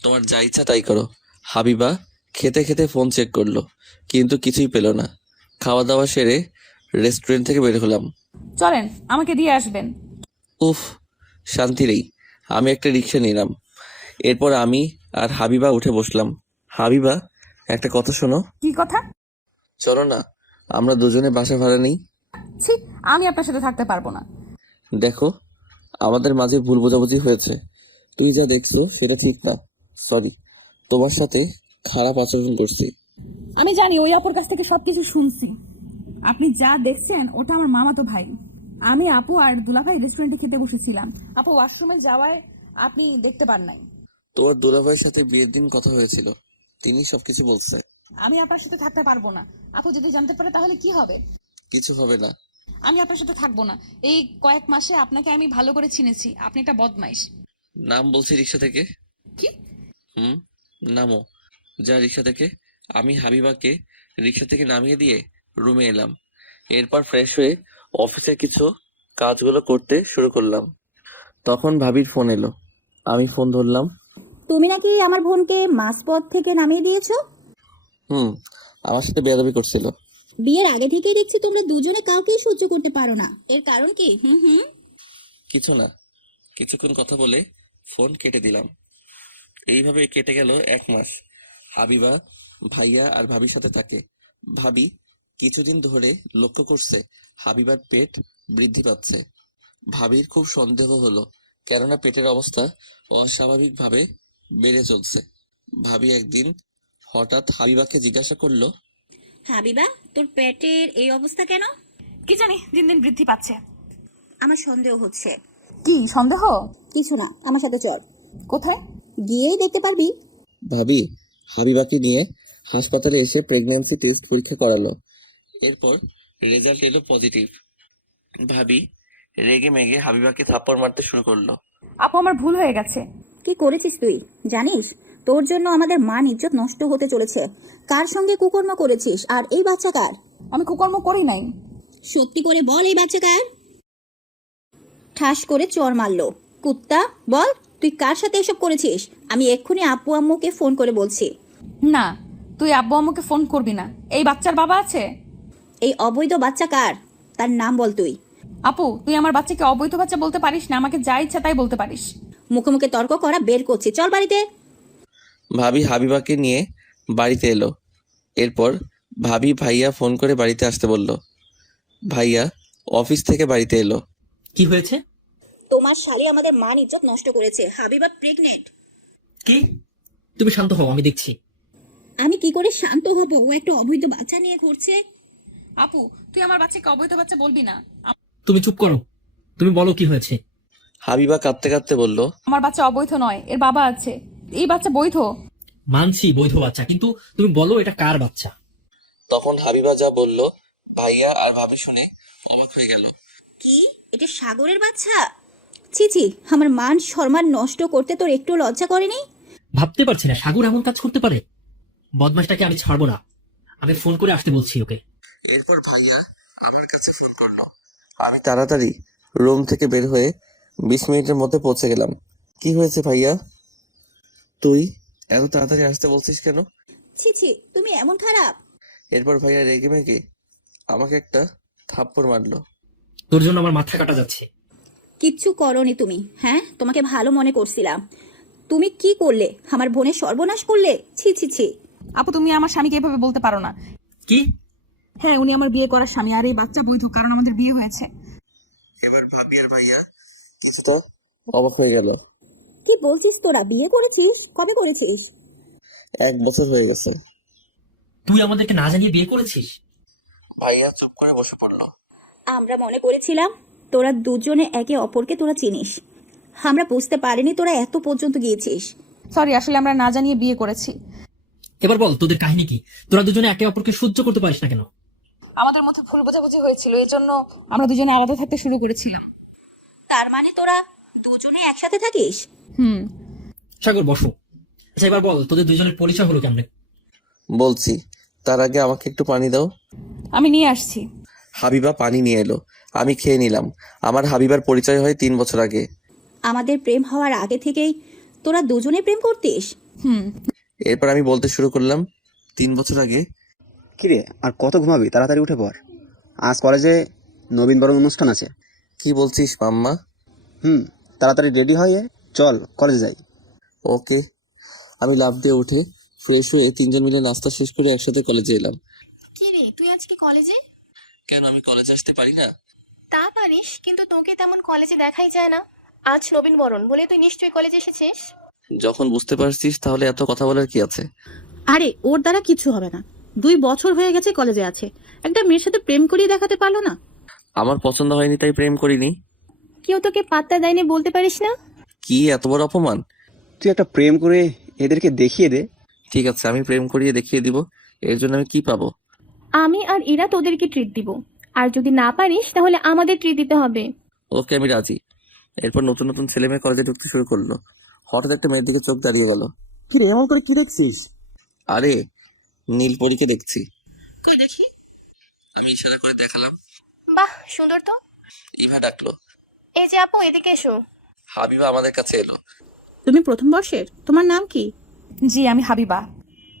তোমার যা ইচ্ছা তাই করো। হাবিবা খেতে খেতে ফোন চেক করলো, কিন্তু কিছুই পেল না। খাওয়া দাওয়া সেরে রেস্টুরেন্ট থেকে বের হলাম। চলেন, আমাকে দিয়ে আসবেন। উফ, শান্তি নেই। আমি একটা রিক্সা নিলাম। এরপর আমি আর হাবিবা উঠে বসলাম। হাবিবা, একটা কথা শোনো। কি কথা? চলো না, আমরা দুজনে বাসা ভাড়া নেই। ছি, আমি আপনার সাথে থাকতে পারবো না। দেখো, আমাদের মাঝে ভুল বোঝাবুঝি হয়েছে। তুই যা দেখছো সেটা ঠিক না। সরি, তোমার সাথে খারাপ আচরণ করছি। আমি জানি, ওই আপুর কাছ থেকে সবকিছু শুনছি। আপনি যা দেখছেন ওটা আমার মামাতো ভাই। আমি আপু আর দুলাভাই রেস্টুরেন্টে খেতে বসেছিলাম। আপু ওয়াশরুমে যাওয়ায় আপনি দেখতে পান নাই। তোমার দুলাভাইয়ের সাথে বিয়ের দিন কথা হয়েছিল, তিনি সবকিছু বলছে। আমি আপনার সাথে থাকতে পারবো না। আপু যদি জানতে পারে তাহলে কি হবে? কিছু হবে না। আমি আপনার সাথে থাকবো না। এই কয়েক মাসে আপনাকে আমি ভালো করে চিনেছি, আপনি একটা বদমাইশ। নাম বলছি রিক্সা থেকে। কি? নামো। যা রিক্সা থেকে। আমি হাবিবাকে রিক্সা থেকে নামিয়ে দিয়ে রুমে এলাম। এরপর ফ্রেশ হয়ে অফিসের কিছু কাজগুলো করতে শুরু করলাম। তখন ভাবির ফোন এলো। আমি ফোন ধরলাম। তুমি নাকি আমার বোনকে মাঝপথ থেকে নামিয়ে দিয়েছো? আমার সাথে বেয়াদবি করছিল। বিয়ের আগে থেকেই দেখছি তোমরা দুজনে কাউকেই সহ্য করতে পারো না, এর কারণ কি? কিছু না, কিছুক্ষণ কথা বলে ফোন কেটে দিলাম। এইভাবে কেটে গেল 1 মাস। হাবিবা ভাইয়া আর ভাবির সাথে থাকে। ভাবি কিছুদিন ধরে লক্ষ্য করছে হাবিবার পেট বৃদ্ধি পাচ্ছে। ভাবির খুব সন্দেহ হলো, কেননা পেটের অবস্থা অস্বাভাবিকভাবে বেড়ে চলছে। ভাবি একদিন হঠাৎ হাবিবাকে জিজ্ঞাসা করলো, হাবিবা, তোর পেটের এই অবস্থা কেন? কি জানি, দিন দিন বৃদ্ধি পাচ্ছে। আমার সন্দেহ হচ্ছে। কি সন্দেহ? কিছু না, আমার সাথে চল। কোথায়? গিয়েই দেখতে পারবি। ভাবি হাবিবাকে নিয়ে হাসপাতালে এসে প্রেগন্যান্সি টেস্ট পরীক্ষা করালো। এরপর রেজাল্ট এলো পজিটিভ। ভাবি রেগে মেগে হাবিবাকে থাপ্পড় মারতে শুরু করলো। আপু আমার ভুল হয়ে গেছে। কি করেছিস তুই জানিস? তোর জন্য আমাদের মান ইজ্জত নষ্ট হতে চলেছে। কার সঙ্গে কুকর্ম করেছিস? আর এই বাচ্চা কার? আমি কুকর্ম করি নাই। সত্যি করে বল, এই বাচ্চা কার? ঠাস করে চর মারলো। কুত্তা, বল তুই কার সাথে এসব করেছিস? আমি এক্ষুনি আব্বু আম্মুকে ফোন করে বলছি। না, তুই আব্বু আম্মুকে ফোন করবি না। এই বাচ্চার বাবা আছে। এই অবৈধ বাচ্চা কার? তার নাম বল তুই। আপু, তুই আমার বাচ্চাকে অবৈধ বাচ্চা বলতে পারিস না, আমাকে যা ইচ্ছা তাই বলতে পারিস। মুখে মুখে তর্ক করা বের করছি, চল বাড়িতে। ভাবি হাবিবাকে নিয়ে বাড়িতে এলো। এরপর ভাবি ভাইয়া ফোন করে বাড়িতে আসতে বলল। ভাইয়া অফিস থেকে বাড়িতে এলো। কি হয়েছে? তোমার শালি আমাদের মান ইজ্জত নষ্ট করেছে। হাবিবা প্রেগনেন্ট। কি? তুমি শান্ত হও, আমি দেখছি। আমি কি করে শান্ত হব? ও একটা অবৈধ বাচ্চা নিয়ে ঘুরছে। আপু, তুই আমার বাচ্চাকে অবৈধ বাচ্চা বলবি না। তুমি চুপ করো, তুমি বলো কি হয়েছে। হাবিবা কাঁদতে কাঁদতে বলল, আমার বাচ্চা অবৈধ নয়, এর বাবা আছে। এই বাচ্চা বৈধ। মানছি বৈধ বাচ্চা, কিন্তু তুমি বলো এটা কার বাচ্চা। তখন হাবিবা যা বলল ভাইয়া আর ভাবি শুনে অবাক হয়ে গেল। কি? এটা সাগরের বাচ্চা? ছি ছি, আমার মান সম্মান নষ্ট করতে তোর একটু লজ্জা করেনি? ভাবতে পারছি না সাগর এমন কাজ করতে পারে। বদমাশটাকে আমি ছাড়বো না, আমি ফোন করে আসতে বলছি ওকে। এরপর ভাইয়া আমার কাছে ফোন করলো। আমি তাড়াতাড়ি রুম থেকে বের হয়ে 20 মিনিটের মধ্যে পৌঁছে গেলাম। কি হয়েছে ভাইয়া? তুই এত তাড়াতাড়ি আসতে বলছিস কেন? ছি ছি, তুমি এমন খারাপ? এরপর ভাইয়া রেগে মেগে আমাকে একটা থাপ্পড় মারলো। তোর জন্য আমার মাথা কাটা যাচ্ছে। কিচ্ছু করনি তুমি, হ্যাঁ? তোমাকে ভালো মনে করছিলাম। তুমি কি করলে? আমার বোনের সর্বনাশ করলে। ছি ছি ছি। আপু তুমি আমার স্বামীকে এভাবে বলতে পারো না। কি? হ্যাঁ, উনি আমার বিয়ে করার স্বামী, আর এই বাচ্চা বৈধ, কারণ আমাদের বিয়ে হয়েছে। এবার ভাবি আর ভাইয়া কিছুটা অবাক হয়ে গেল। কি বলছিস তোরা? বিয়ে করেছিস? কবে করেছিস? 1 বছর হয়ে গেছে। তুই আমাদেরকে না জানিয়ে বিয়ে করেছিস? ভাইয়া চুপ করে বসে পড়লো। আমরা মনে করেছিলাম তোরা দুজনে একে অপরকে তোরা চিনিস। আমরা বুঝতে পারিনি তোরা এত পর্যন্ত গিয়েছিস। সরি, আসলে আমরা না জানিয়ে বিয়ে করেছি। এবার বল তোদের কাহিনী কি? তোরা দুজনে একে অপরকে সহ্য করতে পারিস না কেন? আমাদের মধ্যে ভুল বোঝাবুঝি হয়েছিল, এজন্য আমরা দুজনে আলাদা থাকতে শুরু করেছিলাম। তার মানে তোরা দুজনে একসাথে থাকিস? হুম। সাগর বসো। আচ্ছা এবার বল তোদের দুজনের পরিচয় হলো কেমনে? বলছি, তার আগে আমাকে একটু পানি দাও। আমি নিয়ে আসছি। হাবিবা পানি নিয়ে এলো, আমি খেয়ে নিলাম। আমার হাবিবার পরিচয় হয় 3 বছর আগে। আমাদের প্রেম হওয়ার আগে থেকেই তোরা দুজনে প্রেম করতিস? হুম। এরপর আমি বলতে শুরু করলাম, 3 বছর আগে। কিরে আর কত ঘুমাবি? তাড়াতাড়ি উঠে পড়, আজ কলেজে নবীনবরণ অনুষ্ঠান আছে। কি বলছিস মাম্মা? তাড়াতাড়ি রেডি হয়ে চল কলেজে যাই। ওকে। আমি লাফ দিয়ে উঠে ফ্রেশ হয়ে 3জন মিলে নাস্তা শেষ করে একসাথে কলেজে এলাম। কি রে, তুই আজকে কলেজে? কেন, আমি কলেজে আসতে পারি না? তা পারিস, কিন্তু তোকে তেমন কলেজে দেখাই যায় না। আজ নবীনবরণ বলে তুই নিশ্চয়ই কলেজে এসেছিস। যখন বুঝতে পারছিস তাহলে এত কথা বলার কি আছে? আরে ওর দ্বারা কিছু হবে না, 2 বছর হয়ে গেছে কলেজে আছে, একটা মেয়ের সাথে প্রেম করিয়ে দেখাতে পারলো না? আমার পছন্দ হয়নি তাই প্রেম করিনি। কেউ তোকে পাত্তা দেয়নি বলতে পারিস না? কি এত বড় অপমান? তুই একটা প্রেম করে এদেরকে দেখিয়ে দে। ঠিক আছে, আমি প্রেম করিয়ে দেখিয়ে দিব। এর জন্য আমি কি পাবো? আমি আর এরা তোদেরকে ট্রিট দিব, আর যদি না পারিস তাহলে আমাদের ট্রিট দিতে হবে। ওকে, আমি রাজি। এরপর নতুন নতুন ছেলে মেয়ে কলেজে ঢুকতে শুরু করলো। হঠাৎ একটা মেয়ের দিকে চোখ দাঁড়িয়ে গেল। কিরে এমন করে কি দেখছিস? আরে নীলপরীকে দেখছি। কই দেখি। আমি ইশারা করে দেখালাম। বাহ, সুন্দর তো। ইভা ডাকলো। এই যে আপু, এদিকে এসো। হাবিবা আমাদের কাছে এলো। তুমি প্রথম বর্ষের, তোমার নাম কি? জি, আমি হাবিবা।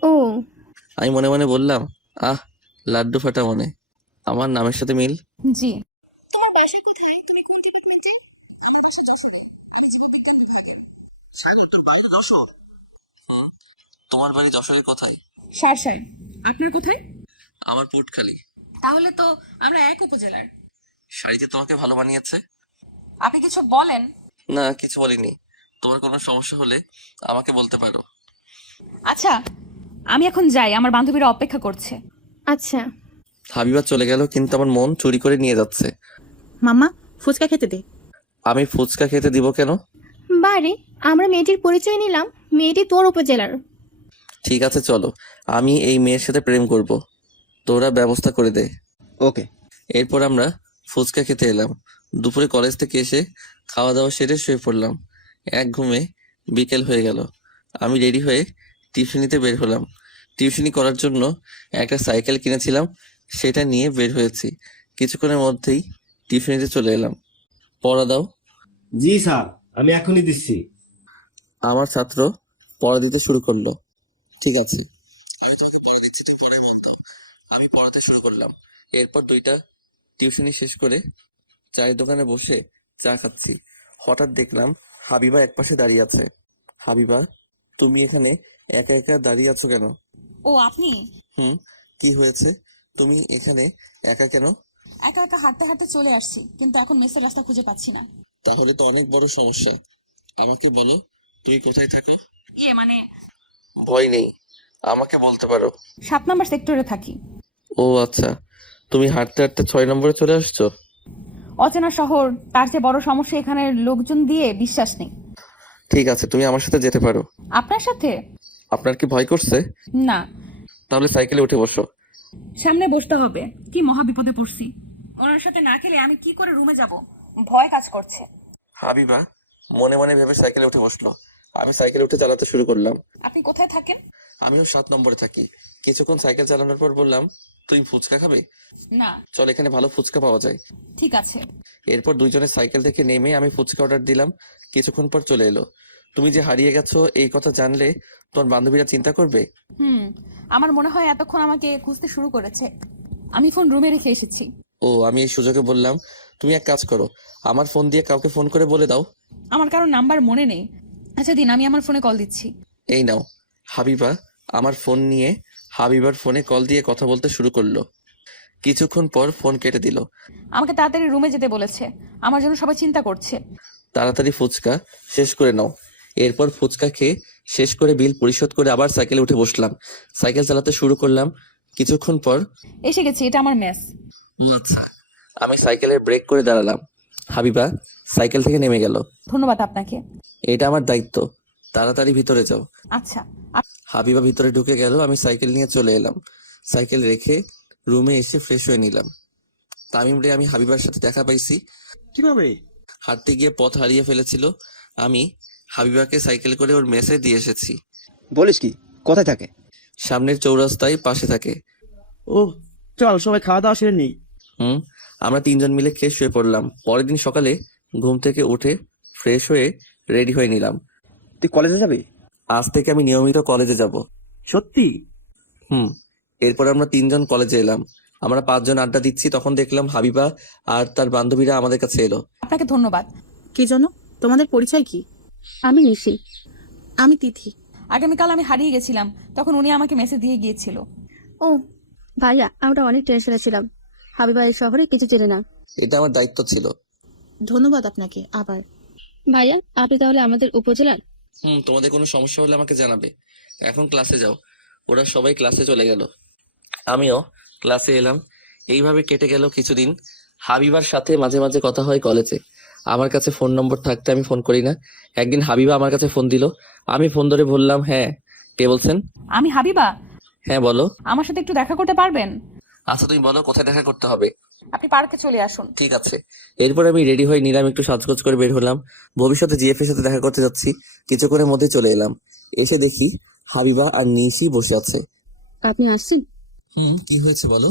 ও, আমি মনে মনে বললাম, আহ লাড্ডু ফাটা মনে, আমার নামের সাথে মিল। জি। তোমার বাসা কোথায়? তুমি কোন ডিপার্টমেন্টে? তোমার বাড়ি যশোরের কোথায়? সারসাই। আপনার কোথায়? আমার পুটখালি। তাহলে তো আমরা এক উপজেলার। শাড়িতে তোমাকে ভালো মানিয়েছে। আপনি কিছু বলেন? না, কিছু বলিনি। তোমার কোনো সমস্যা হলে আমাকে বলতে পারো। আচ্ছা, আমি এখন যাই, আমার বান্ধবীরা অপেক্ষা করছে। আচ্ছা। হাবিবা চলে গেল, কিন্তু আমার মন চুরি করে নিয়ে যাচ্ছে। মাম্মা ফুচকা খেতে দে। আমি ফুচকা খেতে দিব কেন? বারে, আমরা মেয়েটির পরিচয় নিলাম, মেয়েটি তোর উপজেলার। ঠিক আছে চলো, আমি এই মেয়ের সাথে প্রেম করব, তোরা ব্যবস্থা করে দে। ওকে। এরপর আমরা ফুচকা খেতে এলাম। দুপুরে কলেজ থেকে এসে খাওয়া দাওয়া সেরে শুয়ে পড়লাম। এক ঘুমে বিকেল হয়ে গেল। আমি রেডি হয়ে টিউশনিতে বের হলাম। টিউশনি করার জন্য একটা সাইকেল কিনেছিলাম, সেটা নিয়ে বের হয়েছি। কিছুক্ষণের মধ্যেই টিউশনিতে চলে এলাম। পড়া দাও। জি স্যার, আমি এখনই দিচ্ছি। আমার ছাত্র পড়া দিতে শুরু করলো। ঠিক আছে, আমি তোমাকে পড়া দিচ্ছি, তুমি পড়ায় মন দাও। আমি পড়াতে শুরু করলাম। এরপর 2টা টিউশনি শেষ করে চায়ের দোকানে বসে চা খাচ্ছি। হঠাৎ দেখলাম হাবিবা একপাশে দাঁড়িয়ে আছে। হাবিবা, তুমি এখানে একা একা দাঁড়িয়ে আছো কেন? ও আপনি? কি হয়েছে? তুমি এখানে একা কেন? একা একা হাঁটতে হাঁটতে চলে আসছি, কিন্তু এখন মেসের রাস্তা খুঁজে পাচ্ছি না। তাহলে তো অনেক বড় সমস্যা। আমাকে বলো, তুমি কোথায় থাকো? মানে ভয় নেই, আমাকে বলতে পারো। 7 নম্বর সেক্টরে থাকি। ও আচ্ছা, তুমি হাঁটতে হাঁটতে 6 নম্বরে চলে আসছো। অচেনা শহর, তার চেয়ে বড় সমস্যা এখানের লোকজন দিয়ে বিশ্বাস নেই। ঠিক আছে, তুমি আমার সাথে যেতে পারো। আপনার সাথে? আপনার কি ভয় করছে? না। তাহলে সাইকেলে উঠে বসো। সামনে বসতে হবে। কি মহা বিপদে পড়ছি। ওনার সাথে না খেলে আমি কি করে রুমে যাব? ভয় কাজ করছে। হাবিবা মনে মনে ভেবে সাইকেলে উঠে বসলো। আমি সাইকেলে উঠে চালাতে শুরু করলাম। আপনি কোথায় থাকেন? আমিও 7 নম্বরে থাকি। কিছুক্ষণ সাইকেল চালানোর পর বললাম, তুই ফুচকা খাবে? না। চল, এখানে ভালো ফুচকা পাওয়া যায়। ঠিক আছে। এরপর দুইজনে সাইকেল থেকে নেমে আমি ফুচকা অর্ডার দিলাম। কিছুক্ষণ পর চলে এলো। তুমি যে হারিয়ে গেছো এই কথা জানলে তোমার বান্ধবীরা চিন্তা করবে। আমার মনে হয় এতক্ষণ আমাকে খুঁজতে শুরু করেছে। আমি ফোন রুমে রেখে এসেছি। ও, আমি এই সুযোগে বললাম, তুমি এক কাজ করো, আমার ফোন দিয়ে কাউকে ফোন করে বলে দাও। আমার কারো নাম্বার মনে নেই। আচ্ছা দিন, আমি আমার ফোনে কল দিচ্ছি। এই নাও। হাবিবা আমার ফোন নিয়ে হাবিবার ফোনে কল দিয়ে কথা বলতে শুরু করলো। কিছুক্ষণ পর ফোন কেটে দিল। আমাকে তাড়াতাড়ি রুমে যেতে বলেছে, আমার জন্য সবাই চিন্তা করছে। তাড়াতাড়ি ফুচকা শেষ করে নাও। এরপর ফুচকা খেয়ে শেষ করে বিল পরিশোধ করে আবার সাইকেলে উঠে বসলাম। সাইকেল চালাতে শুরু করলাম। কিছুক্ষণ পর এসে গেছি, এটা আমার মেস। আচ্ছা, আমি সাইকেলের ব্রেক করে দাঁড়ালাম। হাবিবা সাইকেল থেকে নেমে গেল। ধন্যবাদ আপনাকে। এটা আমার দায়িত্ব, তাড়াতাড়ি ভিতরে যাও। আচ্ছা। হাবিবা ভিতরে ঢুকে গেল, আমি সাইকেল নিয়ে চলে এলাম। সাইকেল রেখে রুমে এসে ফ্রেশ হয়ে নিলাম। তামিম রে আমি হাবিবার সাথে দেখা পাইছি। কিভাবে? হাঁটতে গিয়ে পথ হারিয়ে ফেলেছিল। আমি হাবিবাকে সাইকেল করে ওর মেসে দিয়ে এসেছি। বলিস কি? কোথায় থাকে? সামনের চৌরাস্তায় পাশে থাকে। ও চল, সবাই খাওয়া দাওয়া সেরে নেই। আমরা তিনজন মিলে খেয়ে শুয়ে পড়লাম। পরের দিন সকালে ঘুম থেকে উঠে ফ্রেশ হয়ে রেডি হয়ে নিলাম। তুই কলেজে যাবি? আজ থেকে আমি নিয়মিত কলেজে যাব। সত্যি? এরপর আমরা তিনজন কলেজে এলাম। আমরা 5 জন আড্ডা দিচ্ছি, তখন দেখলাম হাবিবা আর তার বান্ধবীরা আমাদের কাছে এলো। আপনাকে ধন্যবাদ। কি জন্য? তোমাদের পরিচয় কি? আমি নিশি। আমি তিথি। আগামীকাল আমি হারিয়ে গেছিলাম, তখন উনি আমাকে মেসেজ দিয়ে গিয়েছিল। ও ভাইয়া, আমরা অনেক টেনশনে ছিলাম। হাবিবা এই শহরে কিছু চেনে না। এটা আমার দায়িত্ব ছিল। ধন্যবাদ আপনাকে আবার। ভাইয়া, আপনি তাহলে আমাদের উপজেলার? তোমাদের কোনো সমস্যা হলে আমাকে জানাবে। এখন ক্লাসে যাও। ওরা সবাই ক্লাসে চলে গেল, আমিও ক্লাসে এলাম। এইভাবে কেটে গেল কিছুদিন। হাবিবার সাথে মাঝে মাঝে কথা হয় কলেজে। আমার কাছে ফোন নম্বর থাকতে আমি ফোন করি না। একদিন হাবিবা আমার কাছে ফোন দিল। আমি ফোন ধরে বললাম, হ্যাঁ, কে বলছেন? আমি হাবিবা। হ্যাঁ বলো। আমার সাথে একটু দেখা করতে পারবেন? আচ্ছা, তুমি বলো কোথায় দেখা করতে হবে। আপনি পার্কে চলে আসুন। ঠিক আছে। এরপর আমি রেডি হয়ে নিলাম, একটু সাজগোজ করে বের হলাম। ভবিষ্যতে জিএফ এর সাথে দেখা করতে যাচ্ছি। কিছুক্ষণের মধ্যে চলে এলাম। এসে দেখি হাবিবা আর নিশি বসে আছে। আপনি আসছেন? কি হয়েছে বলো।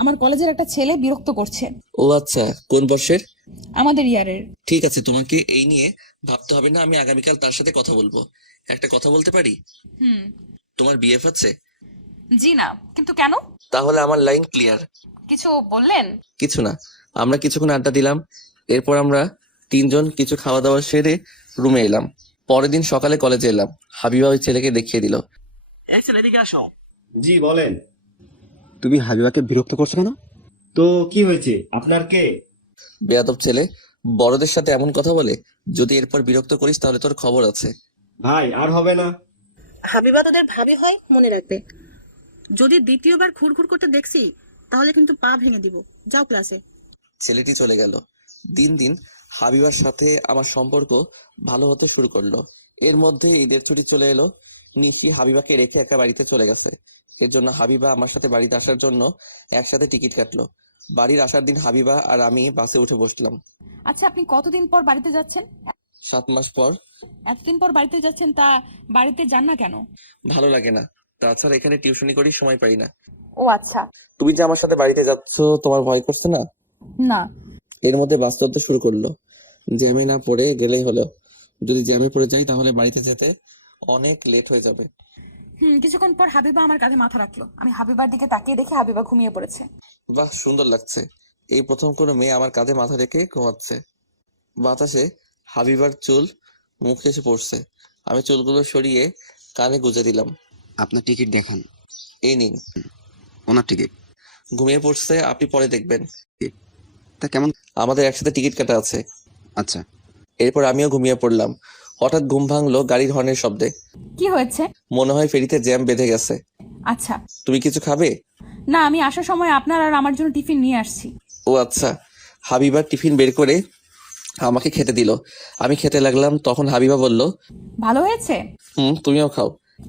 আমার কলেজের একটা ছেলে বিরক্ত করছে। ও আচ্ছা, কোন বর্ষের? আমাদের ইয়ারের। ঠিক আছে, তোমাকে এই নিয়ে ভাবতে হবে না। আমি আগামীকাল তার সাথে কথা বলবো। একটা কথা বলতে পারি? তোমার বিএফ আছে? জি না, কিন্তু কেন? তাহলে আমার লাইন ক্লিয়ার। কিছু বললেন? কিছু না। আমরা কিছুক্ষণ আড্ডা দিলাম। এরপর আমরা তিনজন কিছু খাওয়া দাওয়া সেরে রুমে এলাম। পরের দিন সকালে কলেজে এলাম। হাবিবা ওই ছেলেকে দেখিয়ে দিল। এদিকে আসো। জি বলেন। তুমি হাবিবাকে বিরক্ত করছো কেন? তো কি হয়েছে? আপনার কে? বেয়াদব ছেলে, বড়দের সাথে এমন কথা বলে। যদি এরপর বিরক্ত করিস তাহলে তোর খবর আছে। ভাই আর হবে না। হাবিবা তোদের ভাবি হয়, মনে রাখবে। যদি দ্বিতীয়বার খুরখুর করতে দেখছি তাহলে কিন্তু পা ভেঙে দিব। যাও ক্লাসে। ছেলেটি চলে গেল। দিন দিন হাবিবার সাথে আমার সম্পর্ক ভালো হতে শুরু করলো। এর মধ্যে ঈদের ছুটি চলে এলো। নিশি হাবিবাকে রেখে একা বাড়িতে চলে গেছে। এর জন্য হাবিবা আমার সাথে বাড়িতে আসার জন্য একসাথে টিকিট কাটলো। বাড়ির আসার দিন হাবিবা আর আমি বাসে উঠে বসলাম। আচ্ছা, আপনি কতদিন পর বাড়িতে যাচ্ছেন? 7 মাস পর। এতদিন পর বাড়িতে যাচ্ছেন, তা বাড়িতে যান না কেন? ভালো লাগে না। তাছাড়া এখানে টিউশনি করি, সময় পাই না। ও আচ্ছা। তুমি যে আমার সাথে বাড়িতে যাচ্ছ, তোমার ভয় করছে না? না। এর মধ্যে বাস চলতে শুরু করলো। জ্যামে না পড়ে গেলেই হলো। যদি জ্যামে পড়ে যাই তাহলে বাড়িতে যেতে অনেক লেট হয়ে যাবে। কিছুক্ষণ পর হাবিবা আমার কাঁধে মাথা রাখলো। আমি হাবিবার দিকে তাকিয়ে দেখি হাবিবা ঘুমিয়ে পড়েছে। বাহ, সুন্দর লাগছে। এই প্রথম কোনো মেয়ে আমার কাঁধে মাথা রেখে ঘুমাচ্ছে। বাতাসে হাবিবার চুল মুখে এসে পড়ছে। আমি চুলগুলো সরিয়ে কানে গুজে দিলাম। আপনার টিকিট দেখান। এই নিন। ওনার টিকিট। ঘুমিয়ে পড়ছে, আপনি পরে দেখবেন। তা কেমন? আমাদের একসাথে টিকিট কাটা আছে। আচ্ছা। এরপর আমিও ঘুমিয়ে পড়লাম। হঠাৎ ঘুম ভাঙলো গাড়ির হর্নের শব্দে। কি হয়েছে? মনে হয় ফেরিতে জ্যাম বেঁধে গেছে। আচ্ছা। তুমি কিছু খাবে? না, আমি আসার সময় আপনার আর আমার জন্য টিফিন নিয়ে আসছি। ও আচ্ছা। হাবিবা টিফিন বের করে আমাকে খেতে দিল। আমি খেতে লাগলাম, তখন হাবিবা বলল, ভালো হয়েছে? তুমিও খাও।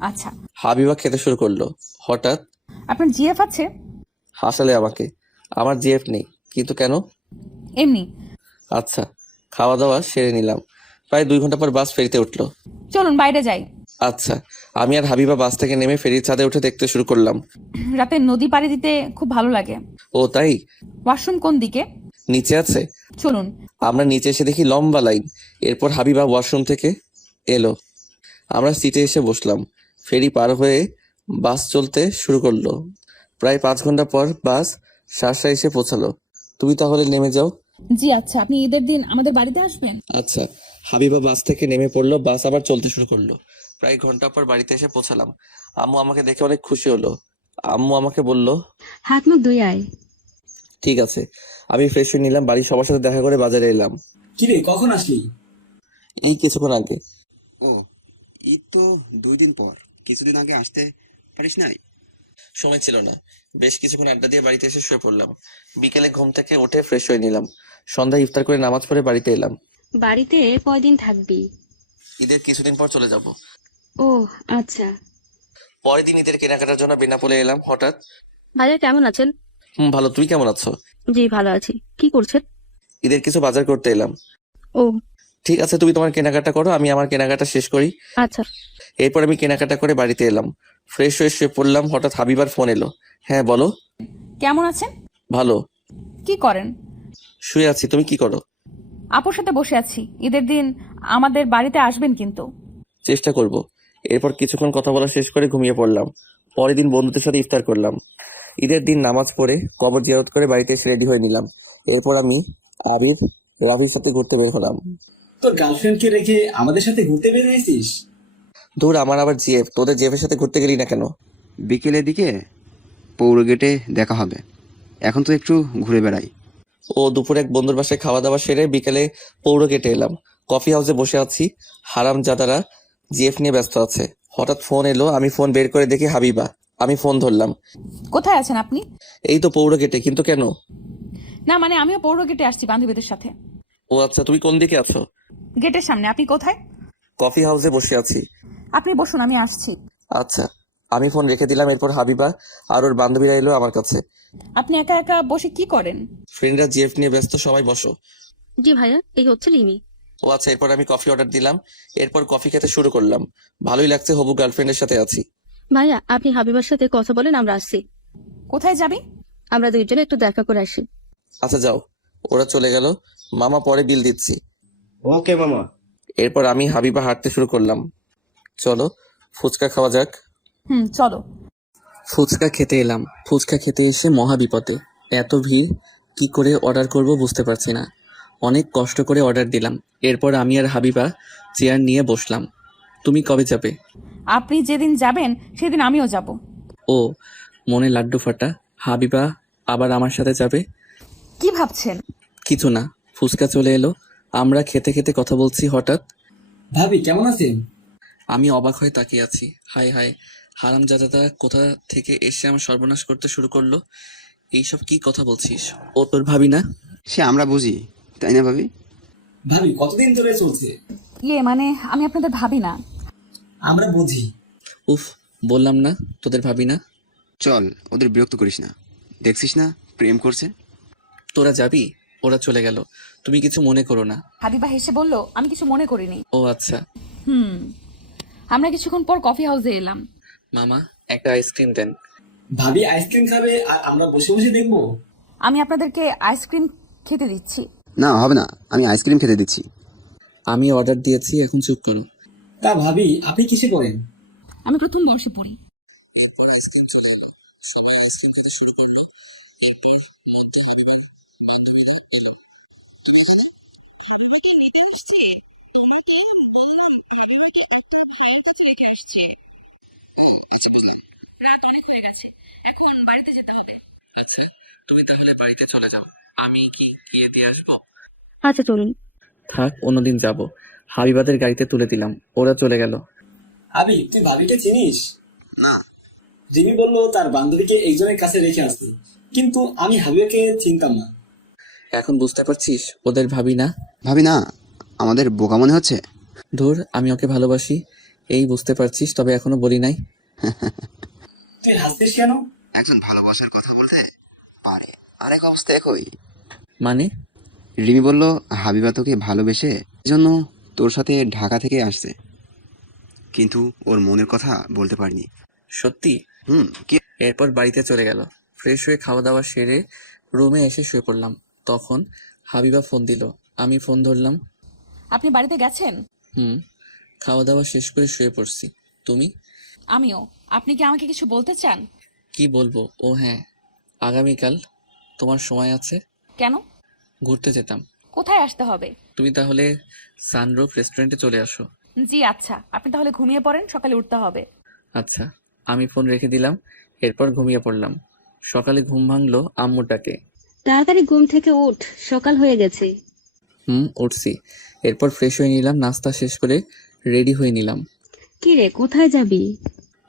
আচ্ছা। হাবিবা খেতে শুরু করলো। হঠাৎ আপনার জিএফ আছে? হাসালে আমাকে। আমার জিএফ নেই। কিন্তু কেন? এমনি। আচ্ছা। খাওয়া দাওয়া সেরে নিলাম। প্রায় 2 ঘন্টা পর বাস ফেরিতে উঠলো। চলুন বাইরে যাই। আচ্ছা। আমি আর হাবিবা বাস থেকে নেমে ফেরির ছাদে উঠে দেখতে শুরু করলাম। রাতে নদী পাড়ি দিতে খুব ভালো লাগে। ও তাই? ওয়াশরুম কোন দিকে? নিচে আছে। চলুন। আমরা নিচে এসে দেখি লম্বা লাইন। এরপর হাবিবা ওয়াশরুম থেকে এলো। আমরা সিটে এসে বসলাম। ফেরি পার হয়ে বাস চলতে শুরু করলো। প্রায় 5 ঘন্টা পর বাস শার্শা এসে পৌঁছালো। তুমি তাহলে নেমে যাও। জি আচ্ছা, আপনি ঈদের দিন আমাদের বাড়িতে আসবেন? আচ্ছা। হাবিবা বাস থেকে নেমে পড়লো, বাস আবার চলতে শুরু করলো। প্রায় ঘন্টা পর বাড়িতে এসে পৌঁছালাম। আম্মু আমাকে দেখে অনেক খুশি হলো। আম্মু আমাকে বলল, হাত মুখ ধুয়ে আয়। ঠিক আছে। আমি ফ্রেশ হয়ে নিলাম, বাড়ির সবার সাথে দেখা করে বাজারে এলাম। কিরে কখন আসলি? এই কিছুক্ষণ আগে। ও, ঈদ তো 2 দিন পর, কিছুদিন আগে আসতে পারিস নাই? সময় ছিল না। বেশ কিছুক্ষণ আড্ডা দিয়ে বাড়িতে এসে শুয়ে পড়লাম। বিকেলে ঘুম থেকে উঠে ফ্রেশ হয়ে নিলাম। সন্ধ্যায় ইফতার করে নামাজ পড়ে বাড়িতে এলাম। বাড়িতে কয়দিন থাকবি? ঈদের কিছুদিন পর চলে যাব। ও আচ্ছা। পরের দিন ঈদের কেনাকাটার জন্য বেনাপোলে এলাম হঠাৎ। ভাইয়া কেমন আছেন? ভালো, তুই কেমন আছো? জি ভালো আছি। কি করছেন? ঈদের কিছু বাজার করতে এলাম। ও ঠিক আছে, তুমি তোমার কেনাকাটা করো, আমি আমার কেনাকাটা শেষ করি। আচ্ছা। এরপর আমি কেনাকাটা করে বাড়িতে এলাম। ফ্রেশ হয়ে শুয়ে পড়লাম, হঠাৎ হাবিবার ফোন এলো। হ্যাঁ বলো। কেমন আছেন? ভালো। কি করেন? শুয়ে আছি, তুমি কি করো? আপুর সাথে বসে আছি। ঈদের দিন আমাদের বাড়িতে আসবেন কিন্তু? চেষ্টা করব। এরপর কিছুক্ষণ কথা বলা শেষ করে ঘুমিয়ে পড়লাম। পরের দিন বন্ধুদের সাথে ইফতার করলাম। ঈদের দিন নামাজ পড়ে কবর জিয়ারত করে বাড়িতে এসে রেডি হয়ে নিলাম। এরপর আমি আবির, রাফির সাথে ঘুরতে বের হলাম। তোর গার্লফ্রেন্ডকে রেখে আমাদের সাথে ঘুরতে বের হয়েছিস? ধুর, আমার আবার জিএফ, তোদের জিএফের সাথে ঘুরতে গেলি না কেন? বিকেলের দিকে পৌর গেটে দেখা হবে, এখন তো একটু ঘুরে বেড়াই। ও, দুপুরে এক বন্ধুর বাসায় খাওয়া দাওয়া সেরে বিকেলে পৌর গেটে এলাম। কফি হাউসে বসে আছি। হারাম জাদারা জিএফ নিয়ে ব্যস্ত আছে। হঠাৎ ফোন এলো, আমি ফোন বের করে দেখি হাবিবা। আমি ফোন ধরলাম। কোথায় আছেন আপনি? এই তো পৌর গেটে, কিন্তু কেন? না মানে আমিও পৌর গেটে আসছি বান্ধবীদের সাথে। ও আচ্ছা, তুমি কোন দিকে আছো? গেটের সামনে। আপনি কোথায়? কফি হাউসে বসে আছি। আপনি বসুন, আমি আসছি। আচ্ছা। আমি ফোন রেখে দিলাম। এরপর হাবিবা আর ওর বান্ধবীরা এলো আমার কাছে। আপনি একা একা বসে কি করেন? ফ্রেন্ডরা জিএফ নিয়ে ব্যস্ত, সবাই বসো। জি ভাইয়া, এই হচ্ছে লিমি। ও আচ্ছা। এরপর আমি কফি অর্ডার দিলাম। এরপর কফি খেতে শুরু করলাম। ভালোই লাগছে, হবু গার্লফ্রেন্ডের সাথে আছি। ভাইয়া আপনি হাবিবার সাথে কথা বলেন, আমরা আসছি। কোথায় যাবি? আমরা দুইজনে একটু দেখা করে আসি। আচ্ছা যাও। ওরা চলে গেল। মামা পরে বিল দিচ্ছি। ওকে মামা। এরপর আমি হাবিবা হাঁটতে শুরু করলাম। চলো ফুচকা খাওয়া যাক। চলো। ফুচকা খেতে এলাম। ফুচকা খেতে এসে মহা বিপদে। এত ভিড়, কি করে অর্ডার করব বুঝতে পারছি না। অনেক কষ্ট করে অর্ডার দিলাম। এরপর আমি আর হাবিবা চেয়ার নিয়ে বসলাম। তুমি কবে যাবে? আপনি যেদিন যাবেন সেদিন আমিও যাব। ও, মনে লাড্ডু ফাটা। হাবিবা আবার আমার সাথে যাবে? কি ভাবছেন? কিছু না। ফুচকা চলে এলো। আমরা খেতে খেতে কথা বলছি, হঠাৎ ভাবি কেমন আছেন? আমি অবাক হয়ে তাকিয়ে আছি। হায় হায়, হারামজাদাটা কোথা থেকে এসে আমার সর্বনাশ করতে শুরু করলো। এইসব কি কথা বলছিস? ও তোর ভাবি না? সে আমরা বুঝি, তাই না ভাবি? ভাবি কতদিন ধরে চলছে? মানে আমি আপনাদের ভাবি না। আমরা বুঝি। উফ, বললাম না তোদের ভাবি না। চল, ওদের বিরক্ত করিস না, দেখছিস না প্রেম করছে। তোরা যাবি? ওরা চলে গেল, তুমি কিছু মনে করো না। হাবিবা হেসে বলল, আমি কিছু মনে করিনি। ও আচ্ছা। আমরা কিছুক্ষণ পর কফি হাউসে এলাম। মামা, একটা আইসক্রিম দেন। ভাবি আইসক্রিম খাবে আর আমরা বসে বসে দেখবো? আমি আপনাদেরকে আইসক্রিম খেতে দিচ্ছি। না হবে না, আমি আইসক্রিম খেতে দিচ্ছি। আমি অর্ডার দিয়েছি, এখন চুপ করো। তা ভাবি আপনি কিসে পড়েন? আমি প্রথম বর্ষে পড়ি। আইসক্রিম চলে এলো, সবাই আইসক্রিম খেতে শুরু করলো। আচ্ছা, তুমি তাহলে বাড়িতে চলে যাও, আমি কি গিয়ে দিয়ে আসবো? আচ্ছা চলুন। থাক, অন্যদিন যাব। হাবিবাদের গাড়িতে তুলে দিলাম, ওরা চলে গেল। ভাবি তুই ভাবিকে চিনিস? না। জিমি বললো তার বান্ধবীকে একজনের কাছে রেখে আসতে, কিন্তু আমি হাবিবাকে চিনতাম না। এখন বুঝতে পারছিস ওদের ভাবি না? ভাবি না, আমাদের বোকা মনে হচ্ছে। ধুর, আমি ওকে ভালোবাসি, এই বুঝতে পারছিস, তবে এখনো বলি নাই। তুই হাসছিস কেন? একজন ভালোবাসার কথা বলতে পারে, আরেক অবস্থা একই। মানে? রিমি বলল হাবিবা তোকে ভালোবেসে জন্য তোর সাথে ঢাকা থেকে আসছে, কিন্তু ওর মনের কথা বলতে পারিনি। সত্যি? কি? এরপর বাড়িতে চলে গেল। ফ্রেশ হয়ে খাওয়া দাওয়া সেরে রুমে এসে শুয়ে পড়লাম। তখন হাবিবা ফোন দিল, আমি ফোন ধরলাম। আপনি বাড়িতে গেছেন? খাওয়া দাওয়া শেষ করে শুয়ে পড়ছি। তুমি? আমিও। আপনি কি আমাকে কিছু বলতে চান? কি বলবো? ও হ্যাঁ, আগামীকাল তোমার সময় আছে? কেন? ঘুরতে যেতাম। কোথায় আসতে হবে? তুমি তাহলে সানরুফ রেস্টুরেন্টে চলে আসো। জি আচ্ছা, আপনি তাহলে ঘুমিয়ে পড়েন, সকালে উঠতে হবে। আচ্ছা। আমি ফোন রেখে দিলাম, এরপর ঘুমিয়ে পড়লাম। সকালে ঘুম ভাঙলো আম্মুর ডাকে। তাড়াতাড়ি ঘুম থেকে উঠ, সকাল হয়ে গেছে। উঠছি। এরপর ফ্রেশ হয়ে নিলাম, নাস্তা শেষ করে রেডি হয়ে নিলাম। কি রে, কোথায় যাবি?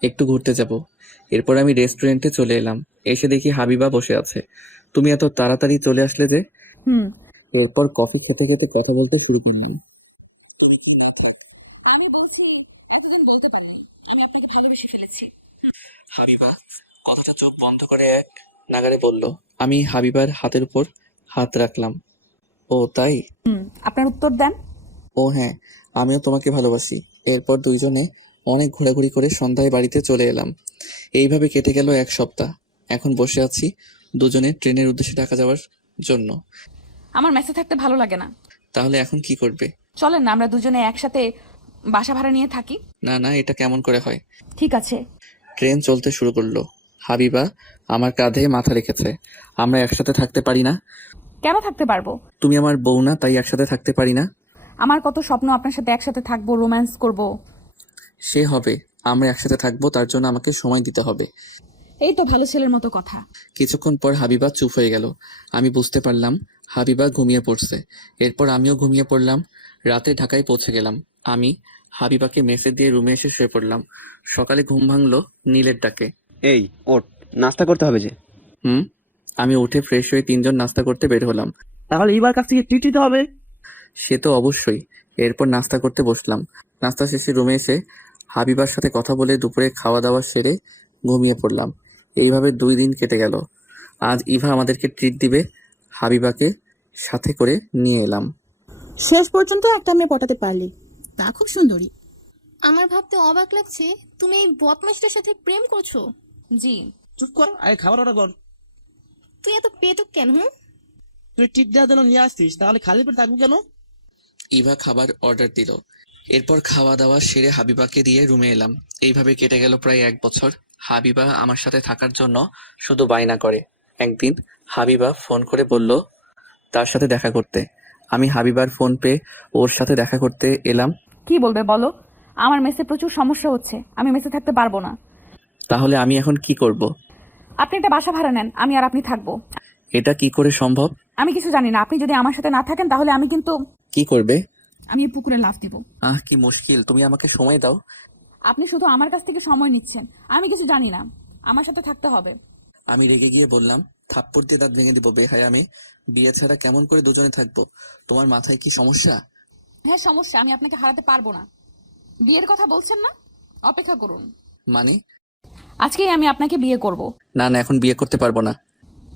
একটু ঘুরতে যাব। এরপর আমি রেস্টুরেন্টে চলে এলাম। এসে দেখি হাবিবা বসে আছে। তুমি এত তাড়াতাড়ি চলে আসলে যে? হুম। এরপর কফি খেতে খেতে কথা বলতে শুরু করলাম। আমি বলছি, এতদিন বলতে পারিনি, আমি আপনাকে ভালোবেসে ফেলেছি। হাবিবা কথাটা চোখ বন্ধ করে এক নাগাড়ে বলল। আমি হাবিবার হাতের উপর হাত রাখলাম। ও তাই? আপনার উত্তর দেন। ও হ্যাঁ, আমিও তোমাকে ভালোবাসি। এরপর দুইজনে অনেক ঘোরাঘুরি করে সন্ধ্যায় বাড়িতে চলে এলাম। এইভাবে কেটে গেল এক সপ্তাহ। এখন বসে আছি দুজনে ট্রেনের উদ্দেশ্যে ঢাকা যাওয়ার জন্য। আমার মেসে থাকতে ভালো লাগে না। তাহলে এখন কি করবে? চলেন না আমরা দুজনে একসাথে বাসা ভাড়া নিয়ে থাকি। না না, এটা কেমন করে হয়? ঠিক আছে। ট্রেন চলতে শুরু করলো। হাবিবা আমার কাঁধে মাথা রেখেছে। আমরা একসাথে থাকতে পারি না? কেন থাকতে পারবো? তুমি আমার বউ না, তাই একসাথে থাকতে পারি না? আমার কত স্বপ্ন আপনার সাথে একসাথে থাকবো, রোম্যান্স করব। সে হবে, আমরা একসাথে থাকবো, তার জন্য আমাকে সময় দিতে হবে। এই তো ভালো ছেলের মতো কথা। কিছুক্ষণ পর হাবিবা চুপ হয়ে গেল। আমি বুঝতে পারলাম হাবিবা ঘুমিয়ে পড়ছে। এরপর আমিও ঘুমিয়ে পড়লাম। রাতে ঢাকায় পৌঁছে গেলাম। আমি হাবিবাকে মেসে দিয়ে রুমে এসে শুয়ে পড়লাম। সকালে ঘুম ভাঙলো নীলের ডাকে। এই ওঠ, নাস্তা করতে হবে যে। আমি উঠে ফ্রেশ হয়ে তিনজন নাস্তা করতে বের হলাম। তাহলে এবার কাছ থেকে ট্রিট দিতে হবে। সে তো অবশ্যই। এরপর নাস্তা করতে বসলাম। নাস্তা শেষে রুমে এসে হাবিবার সাথে কথা বলে দুপুরে খাওয়া দাওয়া সেরে ঘুমিয়ে পড়লাম। এইভাবে 2 দিন কেটে গেল। আজ ইভা আমাদেরকে ট্রিট দিবে। হাবিবাকে সাথে করে নিয়ে এলাম। শেষ পর্যন্ত একটা মেয়ে পটাতে পারলি, তা খুব সুন্দরী। আমার ভাবতে অবাক লাগছে তুমি এই বদমাশটার সাথে প্রেম করছো। জি। চুপ কর, আগে খাবার অর্ডার কর। তুই এত পেটুক কেন? তুই ট্রিট দেওয়ার জন্য নিয়ে আসছিস, তাহলে খালি পেট থাকবো কেন? ইভা খাবার অর্ডার দিল। এরপর খাওয়া দাওয়া সেরে হাবিবাকে দিয়ে রুমে এলাম। এইভাবে কেটে গেল প্রায় 1 বছর। হাবিবা আমার সাথে থাকার জন্য শুধু বায়না করে। একদিন হাবিবা ফোন করে বলল তার সাথে দেখা করতে। আমি হাবিবার ফোন পেয়ে ওর সাথে দেখা করতে এলাম। কি বলবে বলো? আমার মেসে প্রচুর সমস্যা হচ্ছে, আমি মেসে থাকতে পারবো না। তাহলে আমি এখন কি করব? আপনি একটা বাসা ভাড়া নেন, আমি আর আপনি থাকবো। এটা কি করে সম্ভব? আমি কিছু জানি না, আপনি যদি আমার সাথে না থাকেন তাহলে আমি কিন্তু কি করবে? আমি এই পুকুরে লাফ দিব। কি মুশকিল, তুমি আমাকে সময় দাও। আপনি শুধু আমার কাছ থেকে সময় নিচ্ছেন, আমি কিছু জানি না, আমার সাথে থাকতে হবে। আমি রেগে গিয়ে বললাম, থাপ্পড় দিয়ে দাঁত ভেঙে দিব বেহায়া মেয়ে। বিয়ে ছাড়া কেমন করে দুজনে থাকবো? তোমার মাথায় কি সমস্যা? হ্যাঁ সমস্যা, আমি আপনাকে হারাতে পারবো না। বিয়ের কথা বলছেন না, অপেক্ষা করুন। মানে? আজকেই আমি আপনাকে বিয়ে করব। না না, এখন বিয়ে করতে পারবো না।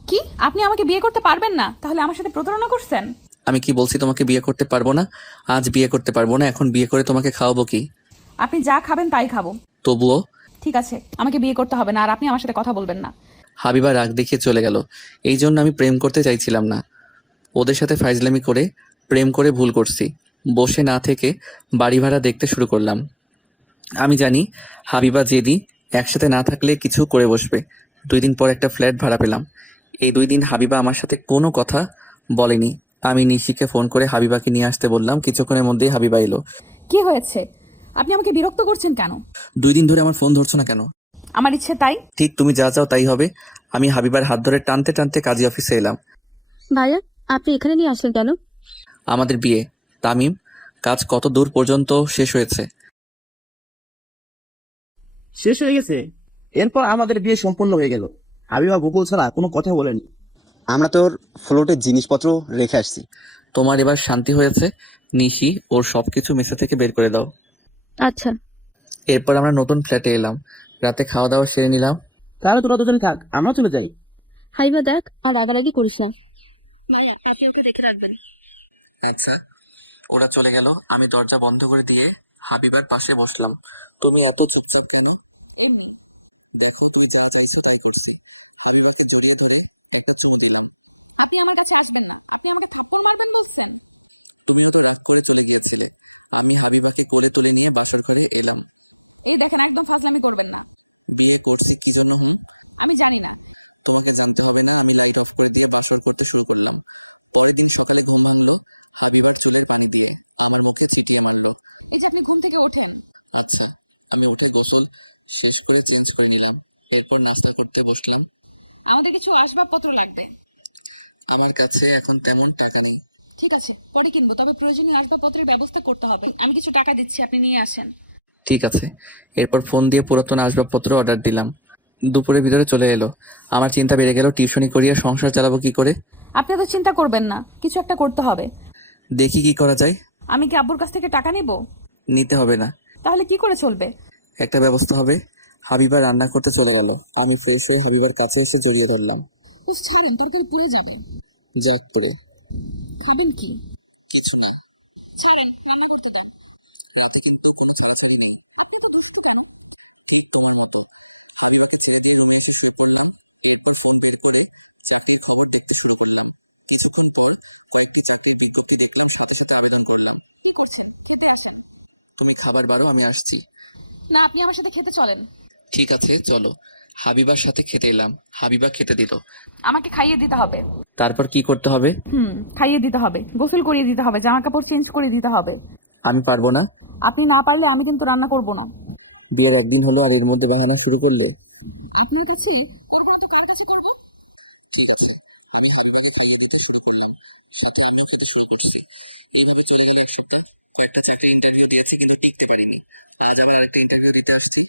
কি, আপনি আমাকে বিয়ে করতে পারবেন না? তাহলে আমার সাথে প্রতারণা করছেন। আমি কি বলছি তোমাকে বিয়ে করতে পারবো না? আজ বিয়ে করতে পারবো না, এখন বিয়ে করে তোমাকে খাওয়াবো কি? আপনি যা খাবেন তাই খাবো। তবুও? ঠিক আছে, আমাকে বিয়ে করতে হবে না, আর আপনি আমার সাথে কথা বলবেন না। হাবিবা রাগ দেখিয়ে চলে গেল। এই জন্য আমি প্রেম করতে চাইছিলাম না। ওদের সাথে ফাইজলামি করে প্রেম করে ভুল করছি। বসে না থেকে বাড়ি ভাড়া দেখতে শুরু করলাম। আমি জানি হাবিবা জেদি, একসাথে না থাকলে কিছু করে বসবে। 2 দিন পর একটা ফ্ল্যাট ভাড়া পেলাম। এই 2 দিন হাবিবা আমার সাথে কোনো কথা বলেনি। আমি নিশিকে ফোন করে হাবিবাকে নিয়ে আসতে বললাম। কিছুক্ষণের মধ্যেই হাবিবা এলো। কি হয়েছে? আপনি আমাকে বিরক্ত করছেন কেন? 2 দিন ধরে আমার ফোন ধরছো না কেন? আমার ইচ্ছে তাই। ঠিক তুমি যা চাও তাই হবে। আমি হাবিবার হাত ধরে টানতে টানতে কাজী অফিসে এলাম। ভাইয়া, আপনি এখানে নিয়ে আসলেন কেন? আমাদের বিয়ে। তামিম, কাজ কত দূর পর্যন্ত শেষ হয়েছে? শেষ হয়ে গেছে। এরপর আমাদের বিয়ে সম্পূর্ণ হয়ে গেল। হাবিবা গোকুল ছাড়া কোনো কথা বলেনি। আমরা তোর ফ্লোটের জিনিসপত্র রেখে আসছি। তোমার এবার শান্তি হয়েছে? নিশি, ওর সবকিছু মেসে থেকে বের করে দাও। আচ্ছা। এরপর আমরা নতুন ফ্ল্যাটে এলাম। রাতে খাওয়া দাওয়া সেরে নিলাম। তাহলে তোরা দুজনে থাক, আমরা চলে যাই। হাইবা দেখ, আর রাগারাগি করিস না। ভাইয়া, আপনি ওকে দেখে রাখবেন। আচ্ছা। ওরা চলে গেল। আমি দরজা বন্ধ করে দিয়ে হাবিবার পাশে বসলাম। তুমি এত চুপচাপ কেন? এমনি। দেখো, তুই যা চাইছো তাই করছি। হাবিবাকে জড়িয়ে ধরে একটা চুমু দিলাম। আপনি আমার কাছে আসবেন না, আপনি আমাকে থাপ্পড় মারবেন বলছেন। তুমিও তো রাগ করে চলে গিয়েছিলে। আমি হাবিবাকে কোলে তুলে নিয়ে বাসর ঘরে এলাম। এই দেখেন, একদম ফাজলামি করবেন না। বিয়ে করছি কি জন্য? আমি জানি না। তোমাকে জানতে হবে না। আমি লাইট অফ করে দিয়ে বাসর করতে শুরু করলাম। পরের দিন সকালে ঘুম ভাঙলো হাবিবার চুলের পানি দিয়ে আমার মুখে ছিটিয়ে মারলো। এই যে আপনি ঘুম থেকে ওঠেন। আচ্ছা, আমি উঠে গোসল শেষ করে চেঞ্জ করে নিলাম, এরপর নাস্তা করতে বসলাম। আমাদের কিছু আসবাবপত্র লাগবে। আমার কাছে এখন তেমন টাকা নেই। ঠিক আছে, পরে কিনবো, তবে প্রয়োজনীয় আসবাবপত্রের ব্যবস্থা করতে হবে। আমি কিছু টাকা দিচ্ছি, আপনি নিয়ে আসেন। ঠিক আছে। এরপর ফোন দিয়ে পুরাতন আসবাবপত্র অর্ডার দিলাম। দুপুরের ভিতরে চলে এলো। আমার চিন্তা বেড়ে গেল, টিউশনি করিয়ে সংসার চালাবো কি করে। আপনি তো চিন্তা করবেন না, কিছু একটা করতে হবে। দেখি কি করা যায়। আমি কি আব্বুর কাছ থেকে টাকা নিব? নিতে হবে না, তাহলে কি করে চলবে? একটা ব্যবস্থা হবে। হাবিবা রান্না করতে চলে গেল। আমি ফ্রেশ হয়ে হাবিবার কাছে এসে জড়িয়ে ধরলাম। ছাড়েন, তরকারি পুড়ে যাবে। যাক করে। খাবেন কি? কিছু না, ছাড়েন, রান্না করতে দাও। রাতে কিন্তু কোনো ছাড়াছাড়ি নেই। আপনি তো দুষ্টু কেন? একটু হালকা। হাবিবাকে ছেড়ে দিয়ে রুমে এসে শুয়ে পড়লাম। এরপর ফোন বের করে চাকরির খবর দেখতে শুরু করলাম। কিছুক্ষণ পর কয়েকটি চাকরির বিজ্ঞপ্তি দেখলাম, সাথে সাথে আবেদন করলাম। কি করছেন? খেতে আসেন। তুমি খাবার বারো, আমি আসছি। না, আপনি আমার সাথে খেতে চলেন। ঠিক আছে চলো। হাবিবার সাথে খেতে এলাম। হাবিবা খেতে দিল। আমাকে খাইয়ে দিতে হবে। তারপর কি করতে হবে? খাইয়ে দিতে হবে, গোসল করিয়ে দিতে হবে, জামা কাপড় চেঞ্জ করে দিতে হবে। আমি পারবো না। আপনি না পারলে আমি কিন্তু রান্না করব না। বিয়ের একদিন হলো আর এর মধ্যে বাহানা শুরু করলে। আপনার কাছে করব না তো কার কাছে করব? ঠিক আছে, আমি হাবিবাকে খাইয়ে দিতে শুরু করলাম, সাথে আমিও খেতে শুরু করছি। এইভাবে চলে গেল এক সপ্তাহ। কয়েকটা চাকরি ইন্টারভিউ দিয়েছি কিন্তু টিকতে পারিনি। আজ আবার আরেকটা ইন্টারভিউ দিতে আসছি।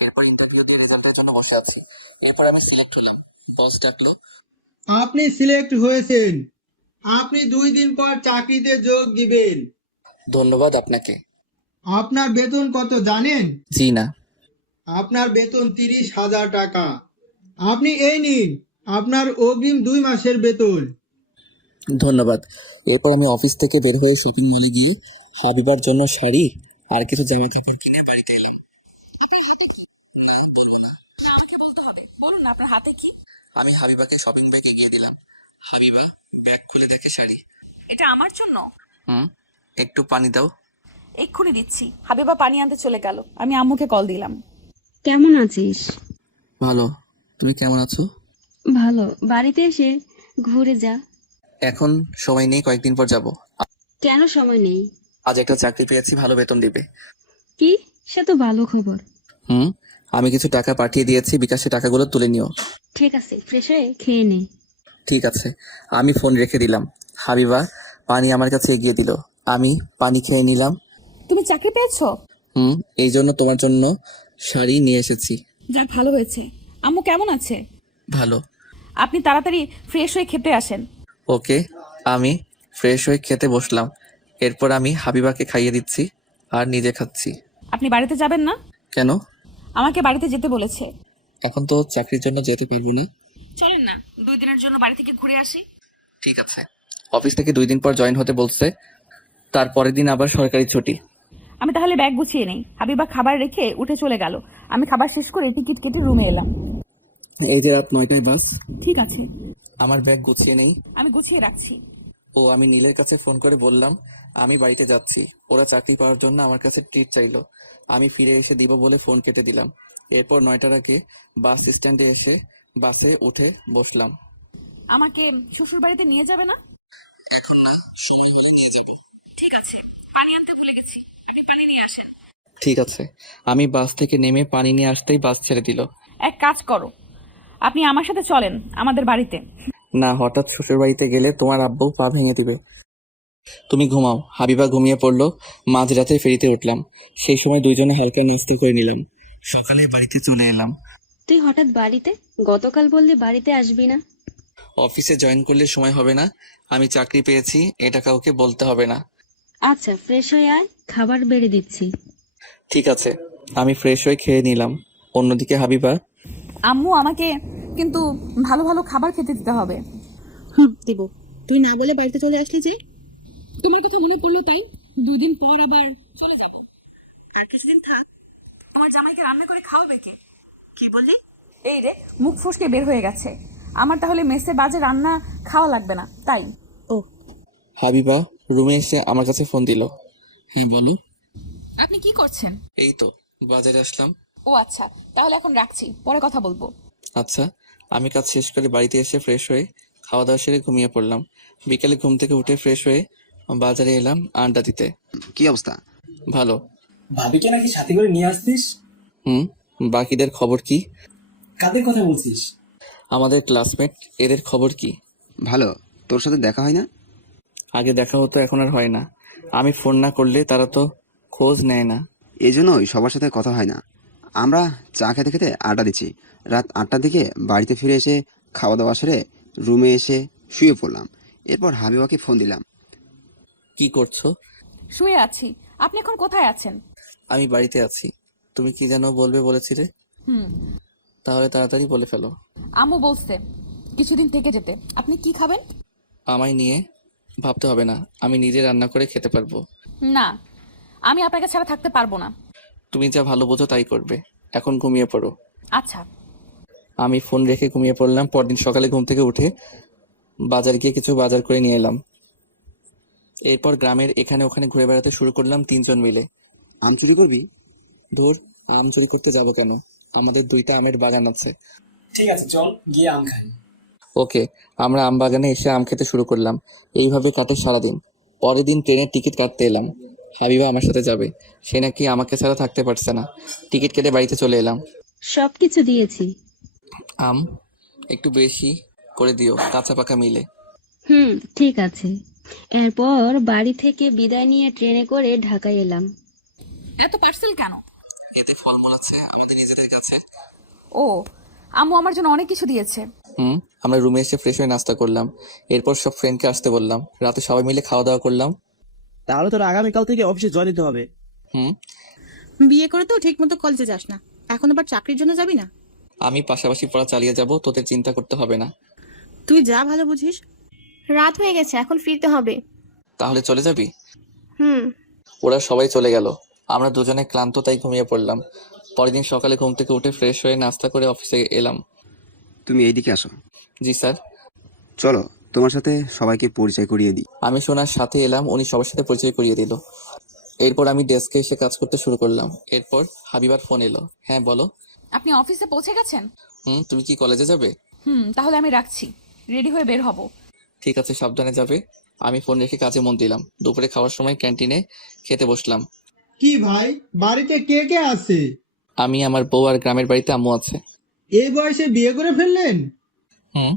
এরপর ইন্টারভিউ দিয়ে রেজাল্টের জন্য বসে আছি। এরপর আমি সিলেক্ট হলাম। বস ডাকলো। আপনি সিলেক্ট হয়েছেন, আপনি 2 দিন পর চাকরিতে যোগ দিবেন। ধন্যবাদ আপনাকে। আপনার বেতন কত জানেন? জি না। আপনার বেতন 30,000 টাকা। আপনি এই নিন আপনার অগ্রিম 2 মাসের বেতন। ধন্যবাদ। এরপর আমি অফিস থেকে বের হয়ে শপিং মলে গিয়ে হাবিবার জন্য শাড়ি আর কিছু জামা কাপড় কিনে বাড়িতে এলাম। আমাকে বলতে হবে। বলুন না, আপনার হাতে কি? আমি হাবিবাকে শপিং ব্যাগে গিয়ে দিলাম। হাবিবা ব্যাগ খুলে দেখে শাড়ি। এটা আমার জন্য? একটু পানি দাও। এক্ষুনি দিচ্ছি। হাবিবা পানি আনতে চলে গেল। আমি আম্মুকে কল দিলাম। কেমন আছিস? ভালো, তুমি কেমন আছো? ভালো। বাড়িতে এসে ঘুরে যা। এখন সময় নেই, কয়েকদিন পর যাব। কেন সময় নেই? আজ একটা চাকরি পেয়েছি, ভালো বেতন দিবে। কি? সে তো ভালো খবর। আমি কিছু টাকা পাঠিয়ে দিয়েছি, বিকাশে টাকাগুলো তুলে নিও। ঠিক আছে, ফ্রেশ হয়ে খেয়ে নে। ঠিক আছে। আমি ফোন রেখে দিলাম। হাবিবা পানি আমার কাছে এগিয়ে দিল। আমি পানি খেয়ে নিলাম। তুমি চাকরি পেয়েছো? এই জন্য তোমার জন্য শাড়ি নিয়ে এসেছি। যাক, ভালো হয়েছে। আম্মু কেমন আছে? ভালো। আপনি তাড়াতাড়ি ফ্রেশ হয়ে খেতে আসেন। ওকে। আমি ফ্রেশ হয়ে খেতে বসলাম। এরপর আমি হাবিবাকে খাইয়ে দিচ্ছি আর নিজে খাচ্ছি। আপনি বাড়িতে যাবেন না? কেন? আমাকে বাড়িতে যেতে বলেছে। এখন তো চাকরির জন্য যেতে পারবো না। চলেন না, 2 দিনের জন্য বাড়ি থেকে ঘুরে আসি। ঠিক আছে। অফিস থেকে 2 দিন পর জয়েন হতে বলছে, তারপরের দিন আবার সরকারি ছুটি। আমি তাহলে ব্যাগ গুছিয়ে নেই। হাবিবা খাবার রেখে উঠে চলে গেল। আমি খাবার শেষ করে টিকিট কেটে রুমে এলাম। এই যে রাত 9টায় বাস। ঠিক আছে, আমার ব্যাগ গুছিয়ে নেই। আমি গুছিয়ে রাখছি। আমি নীলের কাছে ফোন করে বললাম আমি বাড়িতে যাচ্ছি। ওরা চাকরি পাওয়ার জন্য আমার কাছে ট্রিট চাইলো। আমি ফিরে এসে দিব বলে ফোন কেটে দিলাম। এরপর 9টার আগে বাস স্ট্যান্ডে এসে বাসে উঠে বসলাম। আমাকে শ্বশুর বাড়িতে নিয়ে যাবে না? এখন না, সময় হলে নিয়ে যাবো। ঠিক আছে, পানি আনতে ভুলে গেছি, আপনি পানি নিয়ে আসেন। ঠিক আছে। আমি বাস থেকে নেমে পানি নিয়ে আসতেই বাস ছেড়ে দিল। এক কাজ করো, আপনি আমার সাথে চলেন আমাদের বাড়িতে। না, হঠাৎ শ্বশুর বাড়িতে গেলে তোমার আব্বু পা ভেঙে দিবে। তুমি ঘুমাও। হাবিবা ঘুমিয়ে পড়লো। মাঝরাতে ফেরিতে উঠলাম। সেই সময় দুইজনে হালকা নাস্তা করে নিলাম। সকালে বাড়িতে চলে এলাম। তুই হঠাৎ বাড়িতে? গতকাল বললি বাড়িতে আসবি না। অফিসে জয়েন করলে সময় হবে না। আমি চাকরি পেয়েছি, এটা কাউকে বলতে হবে না। আচ্ছা, ফ্রেশ হয়ে আয়, খাবার বেড়ে দিচ্ছি। ঠিক আছে। আমি ফ্রেশ হয়ে খেয়ে নিলাম। অন্যদিকে হাবিবা। আম্মু, আমাকে কিন্তু ভালো ভালো খাবার খেতে দিতে হবে। দিব। তুই না বলে বাড়িতে চলে আসলি যে? তোমার কথা মনে পড়লো তাই। 2 দিন পর আবার চলে যাব। আর কিছুদিন থাক। আমার জামাইকে রান্না করে খাওয়াবে কে? কি বললি? এই রে, মুখ ফসকে বের হয়ে গেছে। আমার তাহলে মেসে বাজে রান্না খাওয়া লাগবে না, তাই? ও। হাবিবা রুমে এসে আমার কাছে ফোন দিল। হ্যাঁ বলো। আপনি কি করছেন? এই তো বাজারে আসলাম। ও আচ্ছা, তাহলে এখন রাখছি, পরে কথা বলবো। আচ্ছা। আমি কাজ শেষ করে বাড়িতে এসে ফ্রেশ হয়ে খাওয়া দাওয়া সেরে ঘুমিয়ে পড়লাম। বিকেলে ঘুম থেকে উঠে ফ্রেশ হয়ে বাজারে এলাম আড্ডা দিতে। কি অবস্থা? ভালো। ভাবিকে নাকি সাথে করে নিয়ে আসতিস? হুম। বাকিদের খবর কি? কাদের কথা বলছিস? আমাদের ক্লাসমেট, এদের খবর কি? ভালো। তোর সাথে দেখা হয় না? আগে দেখা হতো, এখন আর হয় না। আমি ফোন না করলে তারা তো খোঁজ নেয় না। এই জন্যই সবার সাথে কথা হয় না। আমরা চা খেতে খেতে আড্ডা দিচ্ছি। রাত 8টার দিকে বাড়িতে ফিরে এসে খাওয়া দাওয়া সেরে রুমে এসে শুয়ে পড়লাম। এরপর হাবিবাকে ফোন দিলাম। কি করছো? শুয়ে আছি। আপনি এখন কোথায় আছেন? আমি বাড়িতে আছি। তুমি কি যেন বলবে বলেছিলে? হুম, তাহলে তাড়াতাড়ি বলে ফেলো। আম্মু বলছে কিছুদিন থেকে যেতে। আপনি কি খাবেন? আমায় নিয়ে ভাবতে হবে না, আমি নিজে রান্না করে খেতে পারবো। না, আমি আপনাকে ছাড়া থাকতে পারবো না। তুমি যা ভালো বোঝো তাই করবে। এখন ঘুমিয়ে পড়ো। আচ্ছা। আমি ফোন রেখে ঘুমিয়ে পড়লাম। পরদিন সকালে ঘুম থেকে উঠে বাজার গিয়ে কিছু বাজার করে নিয়ে এলাম। এরপর গ্রামের এখানে ওখানে ঘুরে বেড়াতে শুরু করলাম 3জন মিলে। আম চুরি করবি? ধুর, আম চুরি করতে যাব কেন? আমাদের 2টা আমের বাগান আছে। ঠিক আছে, চল গিয়ে আম খাই। ওকে। আমরা আম বাগানে এসে আম খেতে শুরু করলাম। এইভাবে কাটে সারাদিন। পরের দিন ট্রেনের টিকিট কাটতে এলাম। হাবিবা আমার সাথে যাবে। সে নাকি আমাকে ছাড়া থাকতে পারছে না। টিকিট কেটে বাড়িতে চলে এলাম। সবকিছু দিয়েছি। আম একটু বেশি করে দিও, কাঁচা পাকা মিলে। ঠিক আছে। এরপর বাড়ি থেকে বিদায় নিয়ে ট্রেনে করে ঢাকায় এলাম। এত পার্সেল কেন? এতে ফলমূল আছে আমাদের নিজেদের কাছে। ও, আম্মু আমার জন্য অনেক কিছু দিয়েছে। আমরা রুমে এসে ফ্রেশ হয়ে নাস্তা করলাম। এরপর সব ফ্রেন্ডকে আসতে বললাম। রাতে সবাই মিলে খাওয়া দাওয়া করলাম। তাহলে তোর আগামীকাল থেকে অফিসে জয়েন দিতে হবে। বিয়ে করে তো ঠিক মতো কলেজে যাস না, এখন আবার চাকরির জন্য যাবি না? আমি পাশাপাশি পড়া চালিয়ে যাব, তোদের চিন্তা করতে হবে না। তুই যা ভালো বুঝিস। রাত হয়ে গেছে, এখন ফিরতে হবে। তাহলে চলে যাবি? হুম। ওরা সবাই চলে গেল। আমরা দুজনে ক্লান্ত, তাই ঘুমিয়ে পড়লাম। পরের দিন সকালে ঘুম থেকে উঠে ফ্রেশ হয়ে নাস্তা করে অফিসে এলাম। তুমি এইদিকে আসো। জি স্যার। চলো তোমার সাথে সবাইকে পরিচয় করিয়ে দিই। আমি সোনার সাথে এলাম, উনি সবার সাথে পরিচয় করিয়ে দিল। এরপর আমি ডেস্কে এসে কাজ করতে শুরু করলাম। এরপর হাবিবার ফোন এলো। হ্যাঁ বলো। আপনি অফিসে পৌঁছে গেছেন? তুমি কি কলেজে যাবে? তাহলে আমি রাখছি, রেডি হয়ে বের হব। ঠিক আছে, সাবধানে যাবে। আমি ফোন রেখে কাজে মন দিলাম। দুপুরে খাওয়ার সময় ক্যান্টিনে খেতে বসলাম। কি ভাই, বাড়িতে কে কে আছে? আমি, আমার বউ আর গ্রামের বাড়িতে আম্মু আছে। এই বয়সে বিয়ে করে ফেললেন? হুম।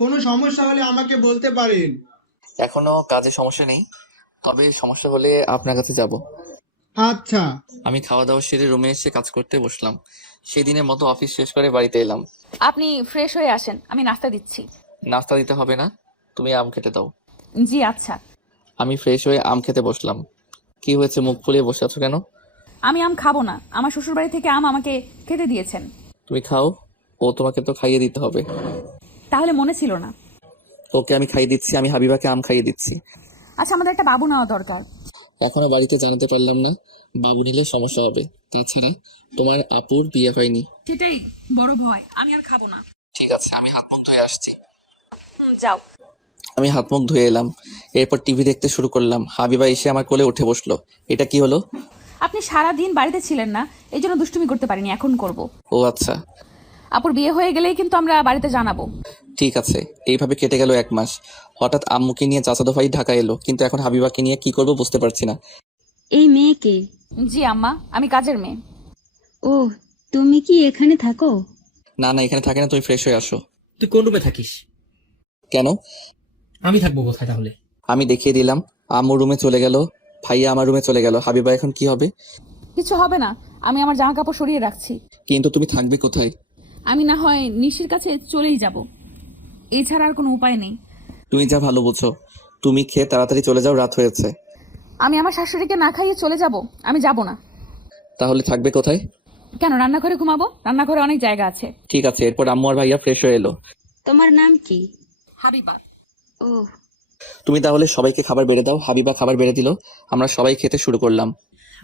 কোনো সমস্যা হলে আমাকে বলতে পারেন। এখনো কাজে সমস্যা নেই, তবে সমস্যা হলে আপনার কাছে যাব। আচ্ছা। আমি খাওয়া দাওয়া সেরে রুমে এসে কাজ করতে বসলাম। সেদিনের মতো অফিস শেষ করে বাড়িতে এলাম। আপনি ফ্রেশ হয়ে আসেন, আমি নাস্তা দিচ্ছি। নাস্তা দিতে হবে না, তুমি আম খেতে দাও। জি আচ্ছা। আমি ফ্রেশ হয়ে আম খেতে বসলাম। কি হয়েছে, মুখ ফুলিয়ে বসে আছো কেন? আমি আম খাবো না, আমার শ্বশুর বাড়ি থেকে আম আমাকে খেতে দিয়েছেন। তুমি খাও, ও তোমাকে তো খাইয়ে দিতে হবে। তাহলে মনে ছিল না। ওকে আমি খাইয়ে দিচ্ছি, আমি হাবিবাকে আম খাইয়ে দিচ্ছি। আচ্ছা, আমাদের একটা বাবু নেওয়া দরকার। এখনো বাড়িতে জানাতে পারলাম না, বাবু নিলে সমস্যা হবে। তাছাড়া তোমার আপুর বিয়ে হয়নি। সেটাই বড় ভয়, আমি আর খাবো না। ঠিক আছে, আমি হাত মুখ ধুয়ে আসছি। যাও। আমি হাত মুখ ধুয়ে এলাম। এরপর টিভি দেখতে শুরু করলাম। হাবিবা এসে আমার কোলে উঠে বসলো। এটা কি হলো? আপনি সারা দিন বাড়িতে ছিলেন না, এই জন্য দুষ্টুমি করতে পারিনি, এখন করব। ও আচ্ছা। আপুর বিয়ে হয়ে গেলেই কিন্তু আমরা বাড়িতে জানাবো। ঠিক আছে। এইভাবে কেটে গেল 1 মাস। হঠাৎ আম্মুকে নিয়ে চাচাতো ভাই ঢাকা এলো, কিন্তু এখন হাবিবাকে নিয়ে কি করব বুঝতে পারছি না। এই মেয়েকে? জি আম্মা, আমি কাজের মেয়ে। ও, তুমি কি এখানে থাকো? না না, এখানে থাকে না, তুমি ফ্রেশ হয়ে আসো। তুই কোন রুমে থাকিস? কেন? আমি থাকবো কোথায় তাহলে? আমি দেখিয়ে দিলাম। আম্মু রুমে চলে গেল, ভাইয়া আমার রুমে চলে গেল। হাবিবা এখন কি হবে? কিছু হবে না, আমি আমার জামা কাপড় সরিয়ে রাখছি। কিন্তু তুমি থাকবে কোথায়? আমি না হয় নিশির কাছে চলেই যাব, এছাড়া আর কোনো উপায় নেই। তুমি যা ভালো বুঝো। তুমি খেয়ে তাড়াতাড়ি চলে যাও, রাত হয়েছে। আমি আমার শাশুড়িকে না খাইয়ে চলে যাব? আমি যাব না। তাহলে থাকবে কোথায়? কেন, রান্নাঘরে ঘুমাবো, রান্নাঘরে অনেক জায়গা আছে। ঠিক আছে। এরপর আম্মু আর ভাইয়া ফ্রেশ হয়ে এলো। তোমার নাম কি? হাবিবা। ও, তুমি তাহলে সবাইকে খাবার বেড়ে দাও। হাবিবা খাবার বেড়ে দিল। আমরা সবাই খেতে শুরু করলাম।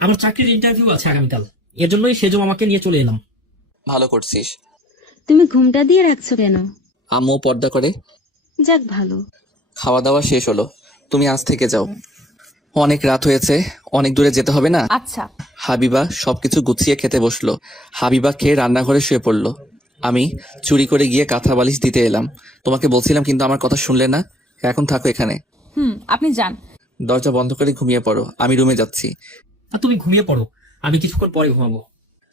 আমার চাকরির ইন্টারভিউ আছে আগামীকাল, এর জন্যই সেজো আমাকে নিয়ে চলে এলাম। ভালো করছিস। তুমি ঘুমটা দিয়ে রাখছো কেন? আম্মু পর্দা করে। যাক ভালো। খাওয়া দাওয়া শেষ হলো, তুমি আজ থেকে যাও। অনেক রাত হয়েছে, অনেক দূরে যেতে হবে না। আচ্ছা। হাবিবা সবকিছু গুছিয়ে খেতে বসলো। হাবিবা খেয়ে রান্নাঘরে শুয়ে পড়লো। আমি চুরি করে গিয়ে কাঁথা বালিশ দিতে এলাম। তোমাকে বলছিলাম কিন্তু আমার কথা শুনলে না। এখন থাকো এখানে। আপনি যান। দরজা বন্ধ করে ঘুমিয়ে পড়ো, আমি রুমে যাচ্ছি। আর তুমি ঘুমিয়ে পড়ো, আমি কিছুক্ষণ পরে ঘুমাবো।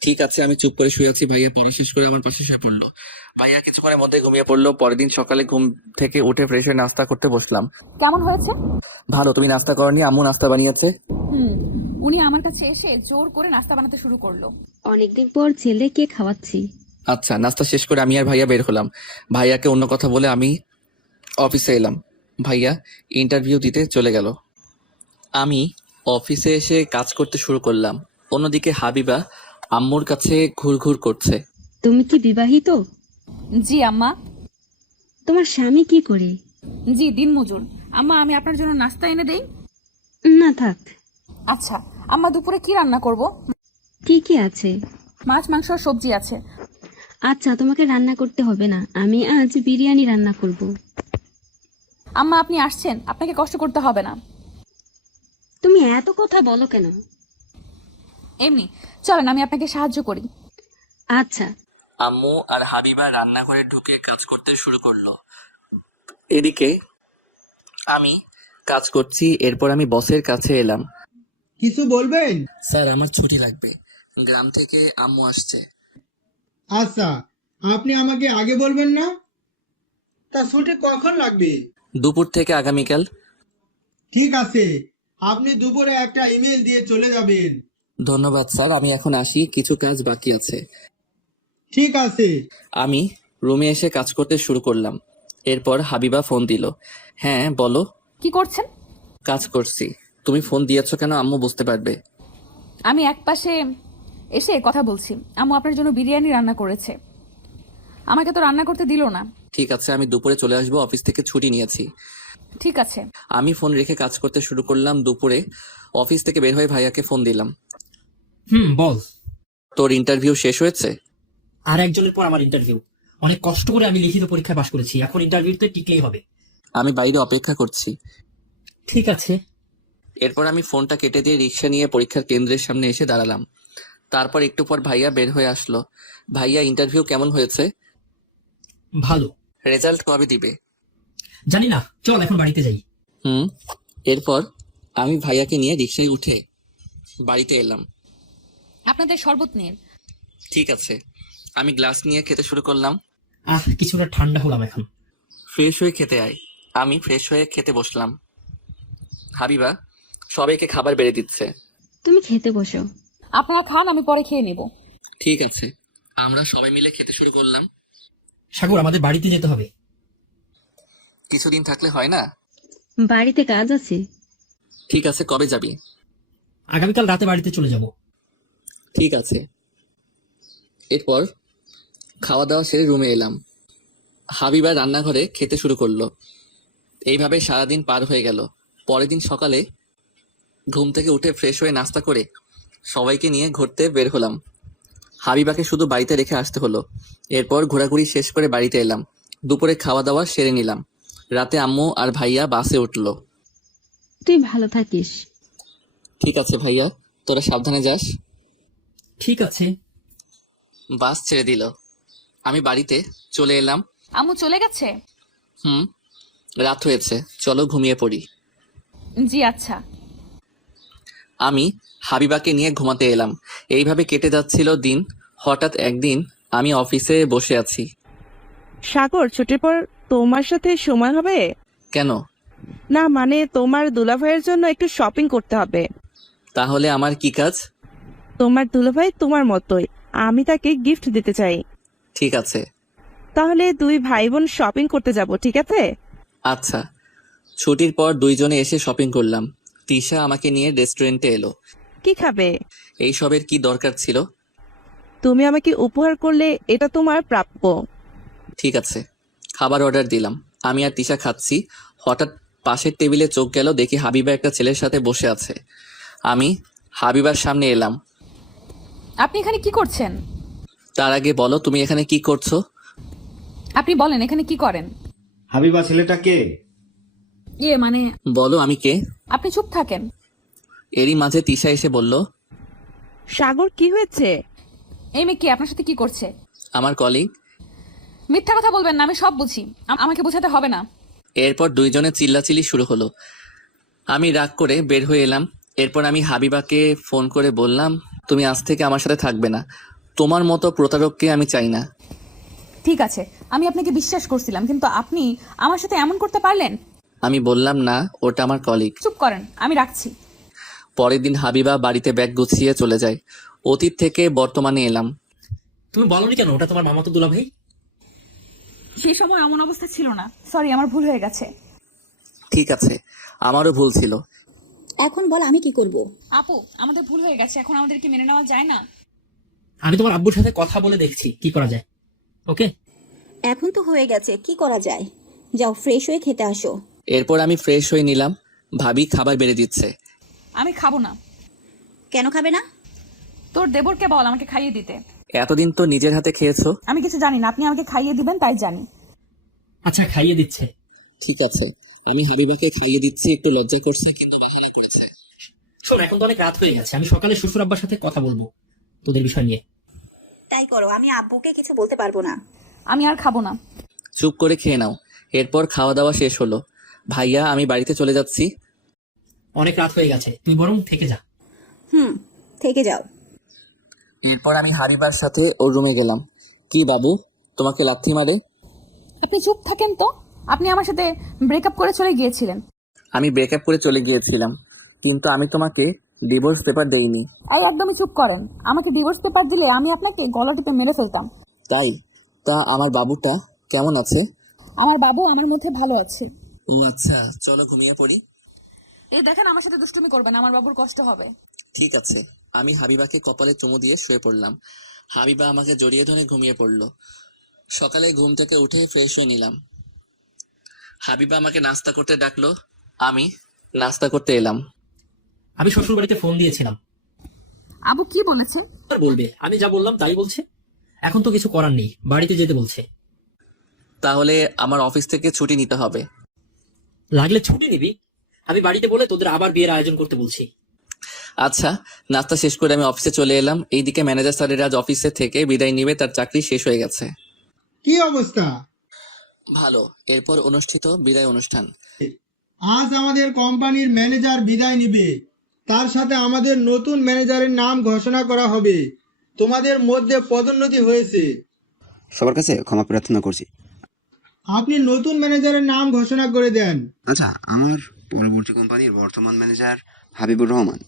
ঠিক আছে। আমি চুপ করে শুয়ে আছি, ভাইয়া পড়া শেষ করে আমার পাশে শুয়ে পড়লো। ভাইয়া কিছুক্ষণের মধ্যে ঘুমিয়ে পড়লো। পরের দিন সকালে ঘুম থেকে উঠে ফ্রেশ হয়ে নাস্তা করতে বসলাম। কেমন হয়েছে? ভালো। তুমি নাস্তা করনি? আম্মু নাস্তা বানিয়েছে। উনি আমার কাছে এসে জোর করে নাস্তা বানাতে শুরু করলো। অনেকদিন পর ছেলেকে খাওয়াচ্ছি। আচ্ছা, নাস্তা শেষ করে আমি আর ভাইয়া বের হলাম। ভাইয়াকে অন্য কথা বলে আমি অফিসে এলাম। ভাইয়া ইন্টারভিউ দিতে চলে গেল। আমি অফিসে এসে কাজ করতে শুরু করলাম। অন্যদিকে হাবিবা আম্মুর কাছে ঘুরঘুর করছে। তুমি কি বিবাহিত? জি আম্মা। তোমার স্বামী কি করে? জি দিনমজুর। আম্মা, আমি আপনার জন্য নাস্তা এনে দেই? না থাক। আচ্ছা আম্মা, দুপুরে কি রান্না করব? কি কি আছে? মাছ, মাংস আর সবজি আছে। আচ্ছা, তোমাকে রান্না করতে হবে না, আমি আজ বিরিয়ানি রান্না করব। আম্মা, আপনি আসছেন, আপনাকে কষ্ট করতে হবে না। তুমি এত কথা বলো কেন? এমনি চলেন, আমি আপনাকে সাহায্য করি। আচ্ছা। আম্মু আর হাবিবা রান্নাঘরে ঢুকে কাজ করতে শুরু করলো। এদিকে আমি কাজ করছি। এরপর আমি বসের কাছে এলাম। কিছু বলবেন? স্যার, আমার ছুটি লাগবে, গ্রাম থেকে আম্মু আসছে। আচ্ছা, আপনি আমাকে আগে বলবেন না? তা ছুটি কখন লাগবে? দুপুর থেকে আগামীকাল। ঠিক আছে, আপনি দুপুরে একটা ইমেল দিয়ে চলে যাবেন। ধন্যবাদ স্যার, আমি এখন আসি, কিছু কাজ বাকি আছে। ঠিক আছে। আমি রুমে এসে কাজ করতে শুরু করলাম। এরপর হাবিবা ফোন দিল। হ্যাঁ বলো। কি করছেন? কাজ করছি। তুমি ফোন দিয়েছো কেন আম্মু বুঝতে পারবে। আমি একপাশে এসে কথা বলছি। আম্মু আপনার জন্য বিরিয়ানি রান্না করেছে। আমাকে তো রান্না করতে দিল না। ঠিক আছে, আমি দুপুরে চলে আসবো, অফিস থেকে ছুটি নিয়েছি। ঠিক আছে। আমি ফোন রেখে কাজ করতে শুরু করলাম। দুপুরে অফিস থেকে বের হয়ে ভাইয়াকে ফোন দিলাম। বল। তোর ইন্টারভিউ শেষ হয়েছে? আর একজনের পর আমার ইন্টারভিউ। অনেক কষ্ট করে আমি লিখিত পরীক্ষায় পাশ করেছি, এখন ইন্টারভিউতে টিকলেই হবে। আমি বাইরে অপেক্ষা করছি। ঠিক আছে। এরপর আমি ফোনটা কেটে দিয়ে রিক্সা নিয়ে পরীক্ষার কেন্দ্রের সামনে এসে দাঁড়ালাম। তারপর একটু পর ভাইয়া বের হয়ে আসলো। ভাইয়া, ইন্টারভিউ কেমন হয়েছে? ভালো। রেজাল্ট কবে দিবে? জানি না, চল এখন বাড়িতে যাই। এরপর আমি ভাইয়াকে নিয়ে রিক্সায় উঠে বাড়িতে এলাম। আপনাদের শরবত নিন। ঠিক আছে। আমি গ্লাস নিয়ে খেতে শুরু করলাম। কিছুটা ঠান্ডা হলাম এখন। ফ্রেশ হয়ে খেতে আয়। আমি ফ্রেশ হয়ে খেতে বসলাম। হাবিবা সবাইকে খাবার বেড়ে দিচ্ছে। তুমি খেতে বসো। আপনারা খান, আমি পরে খেয়ে নেব। ঠিক আছে। আমরা সবাই মিলে খেতে শুরু করলাম। সাগর, আমাদের বাড়িতে যেতে হবে। কিছুদিন থাকলে হয় না? বাড়িতে কাজ আছে। ঠিক আছে, কবে যাবি? আগামীকাল রাতে বাড়িতে চলে যাব। ঠিক আছে। এরপর খাওয়া দাওয়া সেরে রুমে এলাম। হাবিবা রান্নাঘরে খেতে শুরু করলো। এইভাবে সারাদিন পার হয়ে গেল। পরের দিন সকালে ঘুম থেকে উঠে ফ্রেশ হয়ে নাস্তা করে সবাইকে নিয়ে ঘুরতে বের হলাম। হাবিবাকে শুধু বাড়িতে রেখে আসতে হলো। এরপর ঘোরাঘুরি শেষ করে বাড়িতে এলাম। দুপুরে খাওয়া দাওয়া সেরে নিলাম। রাতে আম্মু আর ভাইয়া বাসে উঠলো। তুই ভালো থাকিস। ঠিক আছে ভাইয়া, তোরা সাবধানে যাস। ঠিক আছে। বাস ছেড়ে দিল। আমি বাড়িতে চলে এলাম। আম্মু চলে গেছে? রাত হয়েছে, চলো ঘুমিয়ে পড়ি। জি আচ্ছা। আমি হাবিবাকে নিয়ে ঘুমাতে এলাম। এইভাবে কেটে যাচ্ছিল দিন। হঠাৎ একদিন আমি অফিসে বসে আছি। সাগর, ছুটির পর তোমার সাথে সময় হবে? কেন? না মানে তোমার দুলাভাইয়ের জন্য একটু শপিং করতে হবে। তাহলে আমার কি কাজ? তোমার দুলাভাই তোমার মতোই, আমি তাকে গিফট দিতে চাই। ঠিক আছে। তাহলে দুই ভাই বোন শপিং করতে যাব, ঠিক আছে? আচ্ছা। ছুটির পর দুইজনে এসে শপিং করলাম। তিশা আমাকে নিয়ে রেস্টুরেন্টে এলো। কি খাবে? এইসবের কি দরকার ছিল? তুমি আমাকে উপহার করলে এটা তোমার প্রাপ্য। ঠিক আছে। খাবার অর্ডার দিলাম। আমি আর তিশা খাচ্ছি। হঠাৎ পাশের টেবিলে চোখ গেল, দেখি হাবিবা একটা ছেলের সাথে বসে আছে। আমি হাবিবার সামনে এলাম। আপনি এখানে কি করছেন? তার আগে বলো, তুমি এখানে কি করছো? আপনি বলেন, এখানে কি করেন? হাবিবা ছেলেটা কে? মানে বলো আমি কে। আপনি চুপ থাকেন। এরই মাঝে তিশা এসে বলল, সাগর কি হয়েছে? এই মেয়ে কি আপনার সাথে কি করছে? আমার কলিগ। মিথ্যা কথা বলবেন না, আমি সব বুঝি। আমাকে বোঝাতে হবে না। এরপর দুইজনে চিল্লাচিল্লি শুরু হলো। আমি রাগ করে বের হয়ে এলাম। এরপর আমি হাবিবাকে ফোন করে বললাম, তুমি আজ থেকে আমার সাথে থাকবে না। তোমার মতো প্রতারককে আমি চাই না। ঠিক আছে, আমি আপনাকে বিশ্বাস করছিলাম, কিন্তু আপনি আমার সাথে এমন করতে পারলেন? আমি বললাম না, ওটা আমার কলিগ। চুপ করেন, আমি রাখছি। পরের দিন হাবিবা বাড়িতে ব্যাগ গুছিয়ে চলে যায়। অতীত থেকে বর্তমানে এলাম। তুমি বলনি কেন ওটা তোমার মামাতো দুলাভাই? সেই সময় এমন অবস্থা ছিল না, সরি, আমার ভুল হয়ে গেছে। ঠিক আছে, আমারও ভুল ছিল। এখন বল আমি কি করব? আপু, আমাদের ভুল হয়ে গেছে, এখন আমাদেরকে মেনে নেওয়া যায় না? আমি তোমার আব্বুর সাথে কথা বলে দেখছি কি করা যায়। ওকে, এখন তো হয়ে গেছে, কি করা যায়? যাও ফ্রেশ হয়ে খেতে আসো। এরপর আমি ফ্রেশ হয়ে নিলাম। ভাবি খাবার বেড়ে দিচ্ছে। আমি খাবো না। কেন খাবে না? তোর দেবরকে বল আমাকে খাইয়ে দিতে। এতদিন তো নিজের হাতে খেয়েছো। আমি কিছু জানি না, আপনি আমাকে খাইয়ে দিবেন তাই জানি। আচ্ছা খাইয়ে দিচ্ছে। ঠিক আছে, আমি হাবিবাকে খাইয়ে দিচ্ছি। একটু লজ্জা করছে কিন্তু বাহানা করেছে। শোন, এখন তো অনেক রাত হয়ে গেছে, আমি সকালে শ্বশুর আব্বার সাথে কথা বলবো তোদের বিষয় নিয়ে। তাই করো, আমি আব্বুকে কিছু বলতে পারবো না। আমি আর খাবো না। চুপ করে খেয়ে নাও। এরপর খাওয়া দাওয়া শেষ হলো। ভাইয়া, আমি বাড়িতে চলে যাচ্ছি। অনেক রাত হয়ে গেছে, তুই বরং থেকে যা। থেকে যাও। এরপর আমি হাবিবার সাথে ওর রুমে গেলাম। কি বাবু, তোমাকে লাথি মারে? আপনি চুপ থাকেন তো। আপনি আমার সাথে ব্রেকআপ করে চলে গিয়েছিলেন। আমি ব্রেকআপ করে চলে গিয়েছিলাম, কিন্তু আমি তোমাকে ডিভোর্স পেপার দেইনি। এই একদমই চুপ করেন। আমাকে ডিভোর্স পেপার দিলে আমি আপনাকে গলা টিপে মেরে ফেলতাম। তাই? তা আমার বাবুটা কেমন আছে? আমার বাবু আমার মধ্যে ভালো আছে। ও আচ্ছা, চলো ঘুমিয়ে পড়ি। এই দেখেন, আমার সাথে দুষ্টুমি করবেন, আমার বাবুর কষ্ট হবে। ঠিক আছে। আমি হাবিবাকে কপালে চুমু দিয়ে শুয়ে পড়লাম। হাবিবা আমাকে জড়িয়ে ধরে ঘুমিয়ে পড়লো। সকালে ঘুম থেকে উঠে ফ্রেশ হয়ে নিলাম। হাবিবা আমাকে নাস্তা করতে ডাকলো। আমি নাস্তা করতে এলাম। আমি শ্বশুর বাড়িতে ফোন দিয়েছিলাম। আবু কি বলেছে? আর বলবে, আমি যা বললাম তাই বলছে। এখন তো কিছু করার নেই, বাড়িতে যেতে বলছে। তাহলে আমার অফিস থেকে ছুটি নিতে হবে। লাগলে ছুটি নিবি, আমি বাড়িতে বলে তোদের আবার বিয়ের আয়োজন করতে বলছি। আচ্ছা, নাস্তা শেষ করে আমি অফিসে চলে এলাম। এইদিকে ম্যানেজার স্যারের আজ অফিসে থেকে বিদায় নিবে, তার চাকরি শেষ হয়ে গেছে। কি অবস্থা? ভালো। এরপর অনুষ্ঠিত বিদায় অনুষ্ঠান। আজ আমাদের কোম্পানির ম্যানেজার বিদায় নিবে, তার সাথে আমাদের নতুন ম্যানেজারের নাম ঘোষণা করা হবে। তোমাদের মধ্যে পদোন্নতি হয়েছে। সবার কাছে ক্ষমা প্রার্থনা করছি। আপনি নতুন ম্যানেজারের নাম ঘোষণা করে দেন। আচ্ছা, আমার পরবর্তী কোম্পানির বর্তমান ম্যানেজার হাবিবুর রহমান।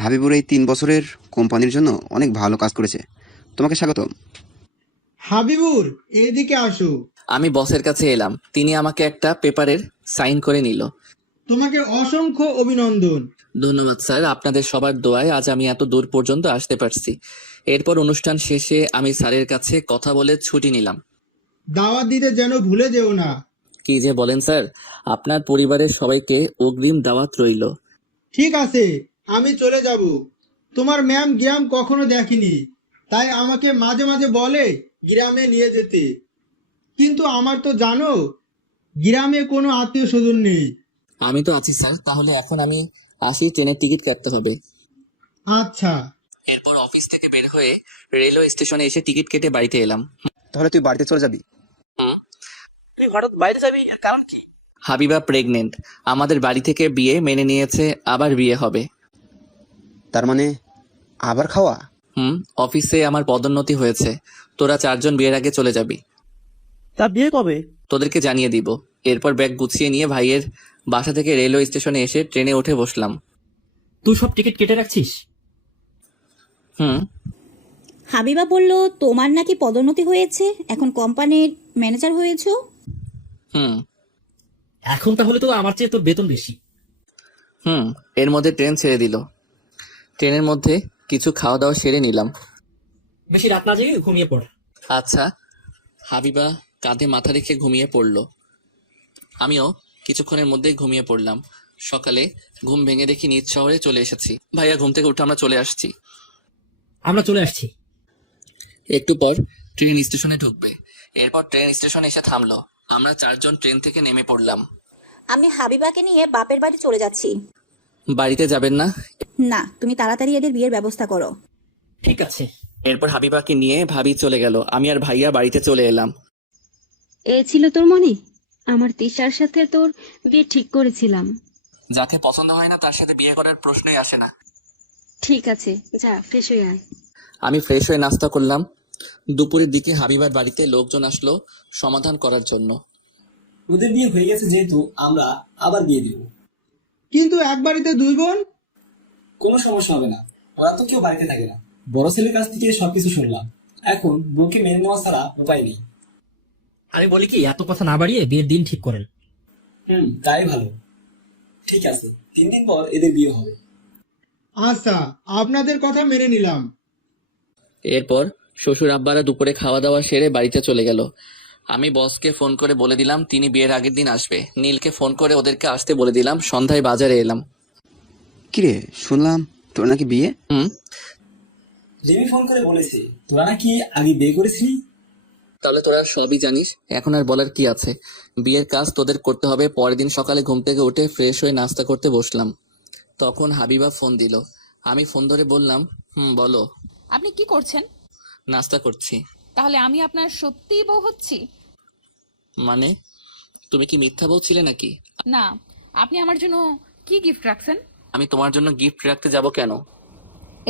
হাবিবুর এই 3 বছরের কোম্পানির জন্য অনেক ভালো কাজ করেছে। তোমাকে স্বাগতম। হাবিবুর, এইদিকে আসো। আমি বসের কাছে এলাম। তিনি আমাকে একটা পেপারের সাইন করে নিল। তোমাকে অসংখ্য অভিনন্দন। ধন্যবাদ স্যার, আপনাদের সবার দোয়ায় আজ আমি এত দূর পর্যন্ত আসতে পারছি। এরপর অনুষ্ঠান শেষে আমি স্যারের কাছে কথা বলে ছুটি নিলাম। দাওয়াত দিতে যেন ভুলে যেও না। কি যে বলেন স্যার, আপনার পরিবারের সবাইকে অগ্রিম দাওয়াত রইল। ঠিক আছে, আমি চলে যাব। তোমার ম্যাম গ্রাম কখনো দেখেনি, তাই আমাকে মাঝে মাঝে বলে গ্রামে নিয়ে যেতে। কিন্তু আমার তো জানো, গ্রামে কোনো আত্মীয় স্বজন নেই। আমি তো আছি স্যার, তাহলে এখন আমি আসি, ট্রেনের টিকিট কাটতে হবে। আচ্ছা। এরপর অফিস থেকে বের হয়ে রেলওয়ে স্টেশনে এসে টিকিট কেটে বাড়িতে এলাম। তাহলে তুই বাড়িতে চলে যাবি? তুই হঠাৎ বাইরে যাবি, এর কারণ কি? হাবিবা প্রেগনেন্ট। আমাদের বাড়ি থেকে বিয়ে মেনে নিয়েছে, আবার বিয়ে হবে। তার মানে আবার খাওয়া? অফিসে আমার পদোন্নতি হয়েছে। তোরা 4 জন বিয়ের আগে চলে যাবি। তা বিয়ে কবে? তোদেরকে জানিয়ে দিব। এরপর ব্যাগ গুছিয়ে নিয়ে ভাইয়ের বাসা থেকে রেলওয়ে স্টেশনে এসে ট্রেনে উঠে বসলাম। তুই সব টিকিট কেটে রাখছিস? হাবিবা বলল তোমার নাকি পদোন্নতি হয়েছে, এখন কোম্পানির ম্যানেজার হয়েছো। এখন তাহলে তো আমার চেয়ে তোর বেতন বেশি। এর মধ্যে ট্রেন ছেড়ে দিল। ট্রেনের মধ্যে কিছু খাওয়া দাওয়া সেরে নিলাম। বেশি রাত না জেগে ঘুমিয়ে পড়। আচ্ছা। হাবিবা কাঁধে মাথা রেখে ঘুমিয়ে পড়ল। আমিও কিছুক্ষণের মধ্যেই ঘুমিয়ে পড়লাম। সকালে ঘুম ভেঙে দেখি নিজ শহরে চলে এসেছি। ভাইয়া ঘুম থেকে উঠে আমরা চলে আসছি। একটু পর ট্রেন স্টেশনে ঢুকবে। এরপর ট্রেন স্টেশনে এসে থামলো। আমরা 4 জন ট্রেন থেকে নেমে পড়লাম। আমি হাবিবাকে নিয়ে বাপের বাড়ি চলে যাচ্ছি। বাড়িতে যাবেন না? না, তুমি তাড়াতাড়ি এদের বিয়ের ব্যবস্থা করো। ঠিক আছে। এরপর হাবিবাকে নিয়ে ভাবি চলে গেল। আমি আর ভাইয়া বাড়িতে চলে এলাম। এ ছিল তোর মনে? আমার তিশার সাথে তোর বিয়ে ঠিক করেছিলাম। যাকে পছন্দ হয় না তার সাথে বিয়ে করার প্রশ্নই আসে না। ঠিক আছে, যা ফ্রেশ হয়ে আয়। আমি ফ্রেশ হয়ে নাস্তা করলাম। দুপুরের দিকে হাবিবার বাড়িতে লোকজন আসলো সমাধান করার জন্য। ওদের বিয়ে হয়ে গেছে যেহেতু আমরা আবার বিয়ে দিব। কিন্তু এক বাড়িতে দুই বোন? কোনো সমস্যা হবে না, ওরা তো কেউ বাড়িতে থাকে না। বড় ছেলের কাছ থেকে সবকিছু শুনলাম, এখন বউকে মেনে নেওয়া ছাড়া উপায় নেই। আমি বলি কি, এত কথা না বাড়িয়ে বিয়ের দিন ঠিক করেন। তাই ভালো। ঠিক আছে, 3 দিন পর এদের বিয়ে হবে। আচ্ছা, আপনাদের কথা মেনে নিলাম। এরপর শ্বশুর আব্বারা দুপুরে খাওয়া দাওয়া সেরে বাড়িতে চলে গেল। আমি বসকে ফোন করে বলে দিলাম তিনি বিয়ের আগের দিন আসবে। নীলকে ফোন করে ওদেরকে আসতে বলে দিলাম। সন্ধ্যায় বাজারে এলাম। কিরে, শুনলাম তোর নাকি বিয়ে? রিমি ফোন করে বলেছে তোরা নাকি আগে বিয়ে করেছিলি। তাহলে তোরা সবই জানিস, এখন আর বলার কি আছে। বিয়ের কাজ তোদের করতে হবে। পরের দিন সকালে ঘুম থেকে উঠে ফ্রেশ হয়ে নাস্তা করতে বসলাম। তখন হাবিবা ফোন দিল। আমি ফোন ধরে বললাম, বলো। আপনি কি করছেন? নাস্তা করছি। তাহলে আমি আপনার সত্যিই বউ হচ্ছি? মানে, তুমি কি মিথ্যা বলছিলে নাকি? না। আপনি আমার জন্য কি গিফট রাখছেন? আমি তোমার জন্য গিফট রাখতে যাব কেন?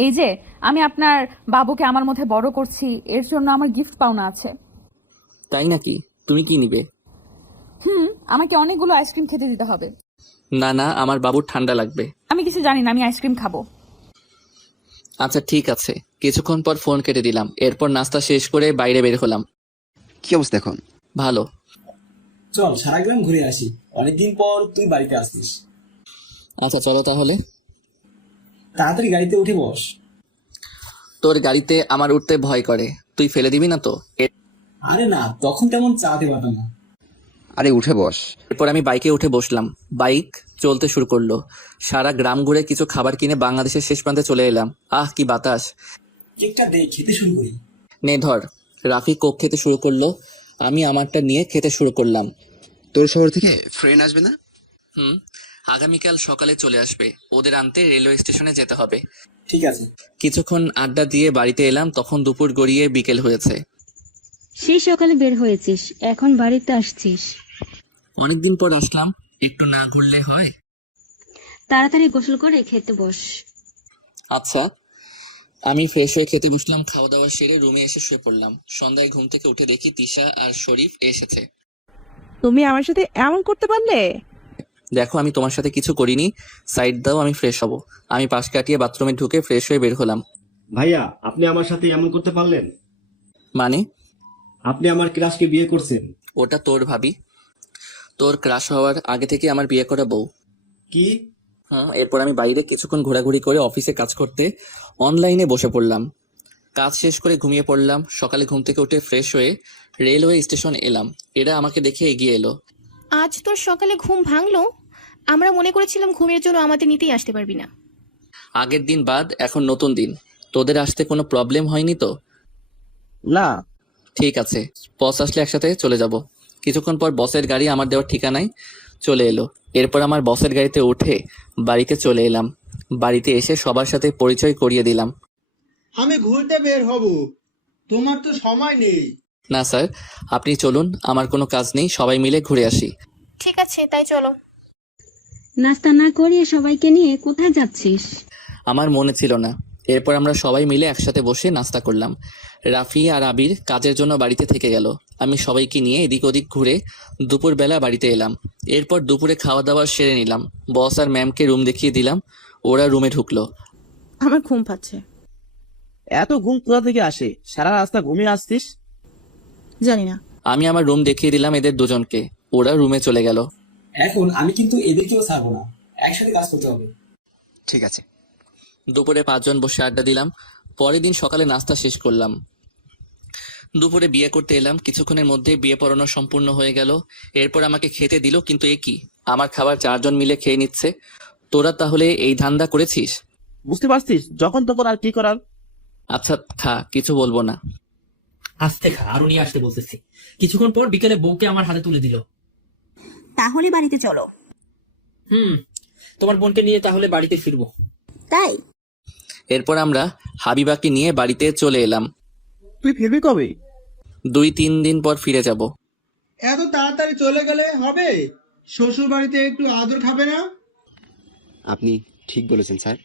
এই যে আমি আপনার বাবুকে আমার মধ্যে বড় করছি, এর জন্য আমার গিফট পাওনা আছে। তাই নাকি? তুমি কি নিবে? আমাকে অনেকগুলো আইসক্রিম খেতে দিতে হবে। না না, আমার বাবুর ঠান্ডা লাগবে। আমি কিছু জানি না, আমি আইসক্রিম খাবো। আচ্ছা ঠিক আছে। কিছুক্ষণ পর ফোন কেটে দিলাম। এরপর নাস্তা শেষ করে বাইরে বের হলাম। কি অবস্থা এখন? ভালো। চল সারা গ্রাম ঘুরে আসি, অনেকদিন পর তুই বাড়িতে আসিস। আচ্ছা চলো তাহলে। তাড়াতাড়ি গাড়িতে উঠে বস। তোর গাড়িতে আমার উঠতে ভয় করে, তুই ফেলে দিবি না তো? আরে না, তখন তেমন চালাতে পারতাম না। আরে উঠে বস। এরপর আমি বাইকে উঠে বসলাম। বাইক চলতে শুরু করলো। সারা গ্রাম ঘুরে কিছু খাবার কিনে বাংলাদেশের শেষ প্রান্তে চলে এলাম। আহ কি বাতাস! কেকটা দে, খেতে শুরু করি। নে ধর। রাফি কোক খেতে শুরু করলো। আমি আমারটা নিয়ে খেতে শুরু করলাম। তোর শহর থেকে ফ্রেন্ড আসবে না? আগামীকাল সকালে চলে আসবে। ওদের আনতে রেলওয়ে স্টেশনে যেতে হবে। ঠিক আছে। কিছুক্ষণ আড্ডা দিয়ে বাড়িতে এলাম। তখন দুপুর গড়িয়ে বিকেল হয়েছে। সেই সকালে বের হয়েছিস, এখন বাড়িতে আসছিস? অনেকদিন পর আসলাম, একটু না ঘুরলে হয়? তাড়াতাড়ি গোসল করে খেতে বস। আচ্ছা। আমি ফ্রেশ হয়ে খেতে বসলাম। খাওয়া দাওয়া সেরে রুমে এসে শুয়ে পড়লাম। সন্ধ্যায় ঘুম থেকে উঠে দেখি তিশা আর শরীফ এসেছে। তুমি আমার সাথে এমন করতে পারলে? দেখো, আমি তোমার সাথে কিছু করিনি। সাইড দাও, আমি ফ্রেশ হব। আমি পাশ কাটিয়ে বাথরুমে ঢুকে ফ্রেশ হয়ে বের হলাম। ভাইয়া, আপনি আমার সাথে এমন করতে পারলেন? মানে? আপনি আমার ক্রাশকে বিয়ে করছেন। ওটা তোর ভাবি। তোর ক্রাশ হওয়ার আগে থেকে আমার বিয়ে করা বউ। কি? এরপর আমি বাইরে কিছুক্ষণ ঘোরাঘুরি করে অফিসে কাজ করতে অনলাইনে বসে পড়লাম। কাজ শেষ করে ঘুমিয়ে পড়লাম। সকালে ঘুম থেকে উঠে ফ্রেশ হয়ে রেলওয়ে স্টেশন এলাম। এরা আমাকে দেখে এগিয়ে এলো। আজ তোর সকালে ঘুম ভাঙলো? আমরা মনে করেছিলাম ঘুমের জন্য আমাদের নিতেই আসতে পারবি না। আগের দিন বাদ, এখন নতুন দিন। তোদের আসতে কোনো প্রবলেম হয়নি তো? না। ঠিক আছে, বস আসলে একসাথে চলে যাব। কিছুক্ষণ পর বসের গাড়ি আমার দেওয়ার ঠিকানায় চলে এলো। এরপর আমার বসের গাড়িতে উঠে বাড়িতে চলে এলাম। বাড়িতে এসে সবার সাথে পরিচয় করিয়ে দিলাম। আমি ঘুরতে বের হব, তোমার তো সময় নেই। না স্যার, আপনি চলুন, আমার কোনো কাজ নেই, সবাই মিলে ঘুরে আসি। ঠিক আছে, তাই চলো। নাস্তা না করিয়ে সবাইকে নিয়ে কোথায় যাচ্ছিস? আমার মনে ছিল না। এরপর আমরা সবাই মিলে একসাথে বসে নাস্তা করলাম। রাফি আর আবির কাজের জন্য বাড়িতে থেকে গেল। আমি সবাইকে নিয়ে এদিক ওদিক ঘুরে দুপুরবেলা বাড়িতে এলাম। এরপর দুপুরে খাওয়া দাওয়া সেরে নিলাম। বস আর ম্যামকে রুম দেখিয়ে দিলাম। ওরা রুমে ঢুকলো। আমার ঘুম পাচ্ছে। এত ঘুম কোথা থেকে আসে? সারা রাস্তা ঘুমিয়ে আসছিস? জানি না। আমি আমার রুম দেখিয়ে দিলাম এদের দুজনকে। ওরা রুমে চলে গেল। এখন আমি কিন্তু এদেরকেও ছাড়বো না, একসাথে কাজ করতে হবে। ঠিক আছে। দুপুরে 5 জন বসে আড্ডা দিলাম। পরের দিন সকালে নাস্তা শেষ করলাম। দুপুরে বিয়ে করতে এলাম। কিছুক্ষণের মধ্যে বিয়ে পড়ানো সম্পূর্ণ হয়ে গেল। এরপর আমাকে খেতে দিল, কিন্তু এ কি, আমার খাবার 4 জন মিলে খেয়ে নিচ্ছে। তোরা তাহলে এই ধান্দা করেছিস? বুঝতে পারছিস, যখন তখন আর কি করার। আচ্ছা খা, কিছু বলবো না। আসতে খা, আরো নিয়ে আসতে বলতেছি। কিছুক্ষণ পর বিকেলে বউকে আমার হাতে তুলে দিল। তাহলে বাড়িতে চলো। তোমার বোনকে নিয়ে তাহলে বাড়িতে ফিরবো। তাই? এরপর আমরা হাবিবাকে নিয়ে বাড়িতে চলে এলাম। তুই ফিরবি কবে? 2-3 দিন পর ফিরে যাব। এত তাড়াতাড়ি চলে গেলে হবে? শ্বশুর বাড়িতে একটু আদর খাবে না? আপনি ঠিক বলেছেন স্যার।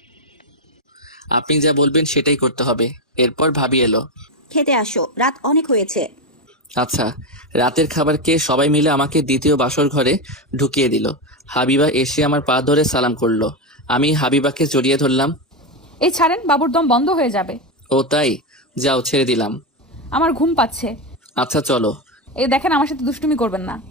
আপনি যা বলবেন সেটাই করতে হবে। এরপর ভাবি এলো। খেতে আসো, রাত অনেক হয়েছে। আচ্ছা, রাতের খাবার খেয়ে সবাই মিলে আমাকে দ্বিতীয় বাসর ঘরে ঢুকিয়ে দিল। হাবিবা এসে আমার পা ধরে সালাম করলো। আমি হাবিবাকে জড়িয়ে ধরলাম। এই ছাড়েন, বাবুর দম বন্ধ হয়ে যাবে। ও তাই? যাও, ছেড়ে দিলাম। আমার ঘুম পাচ্ছে। আচ্ছা চলো। এই দেখেন, আমার সাথে দুষ্টুমি করবেন না।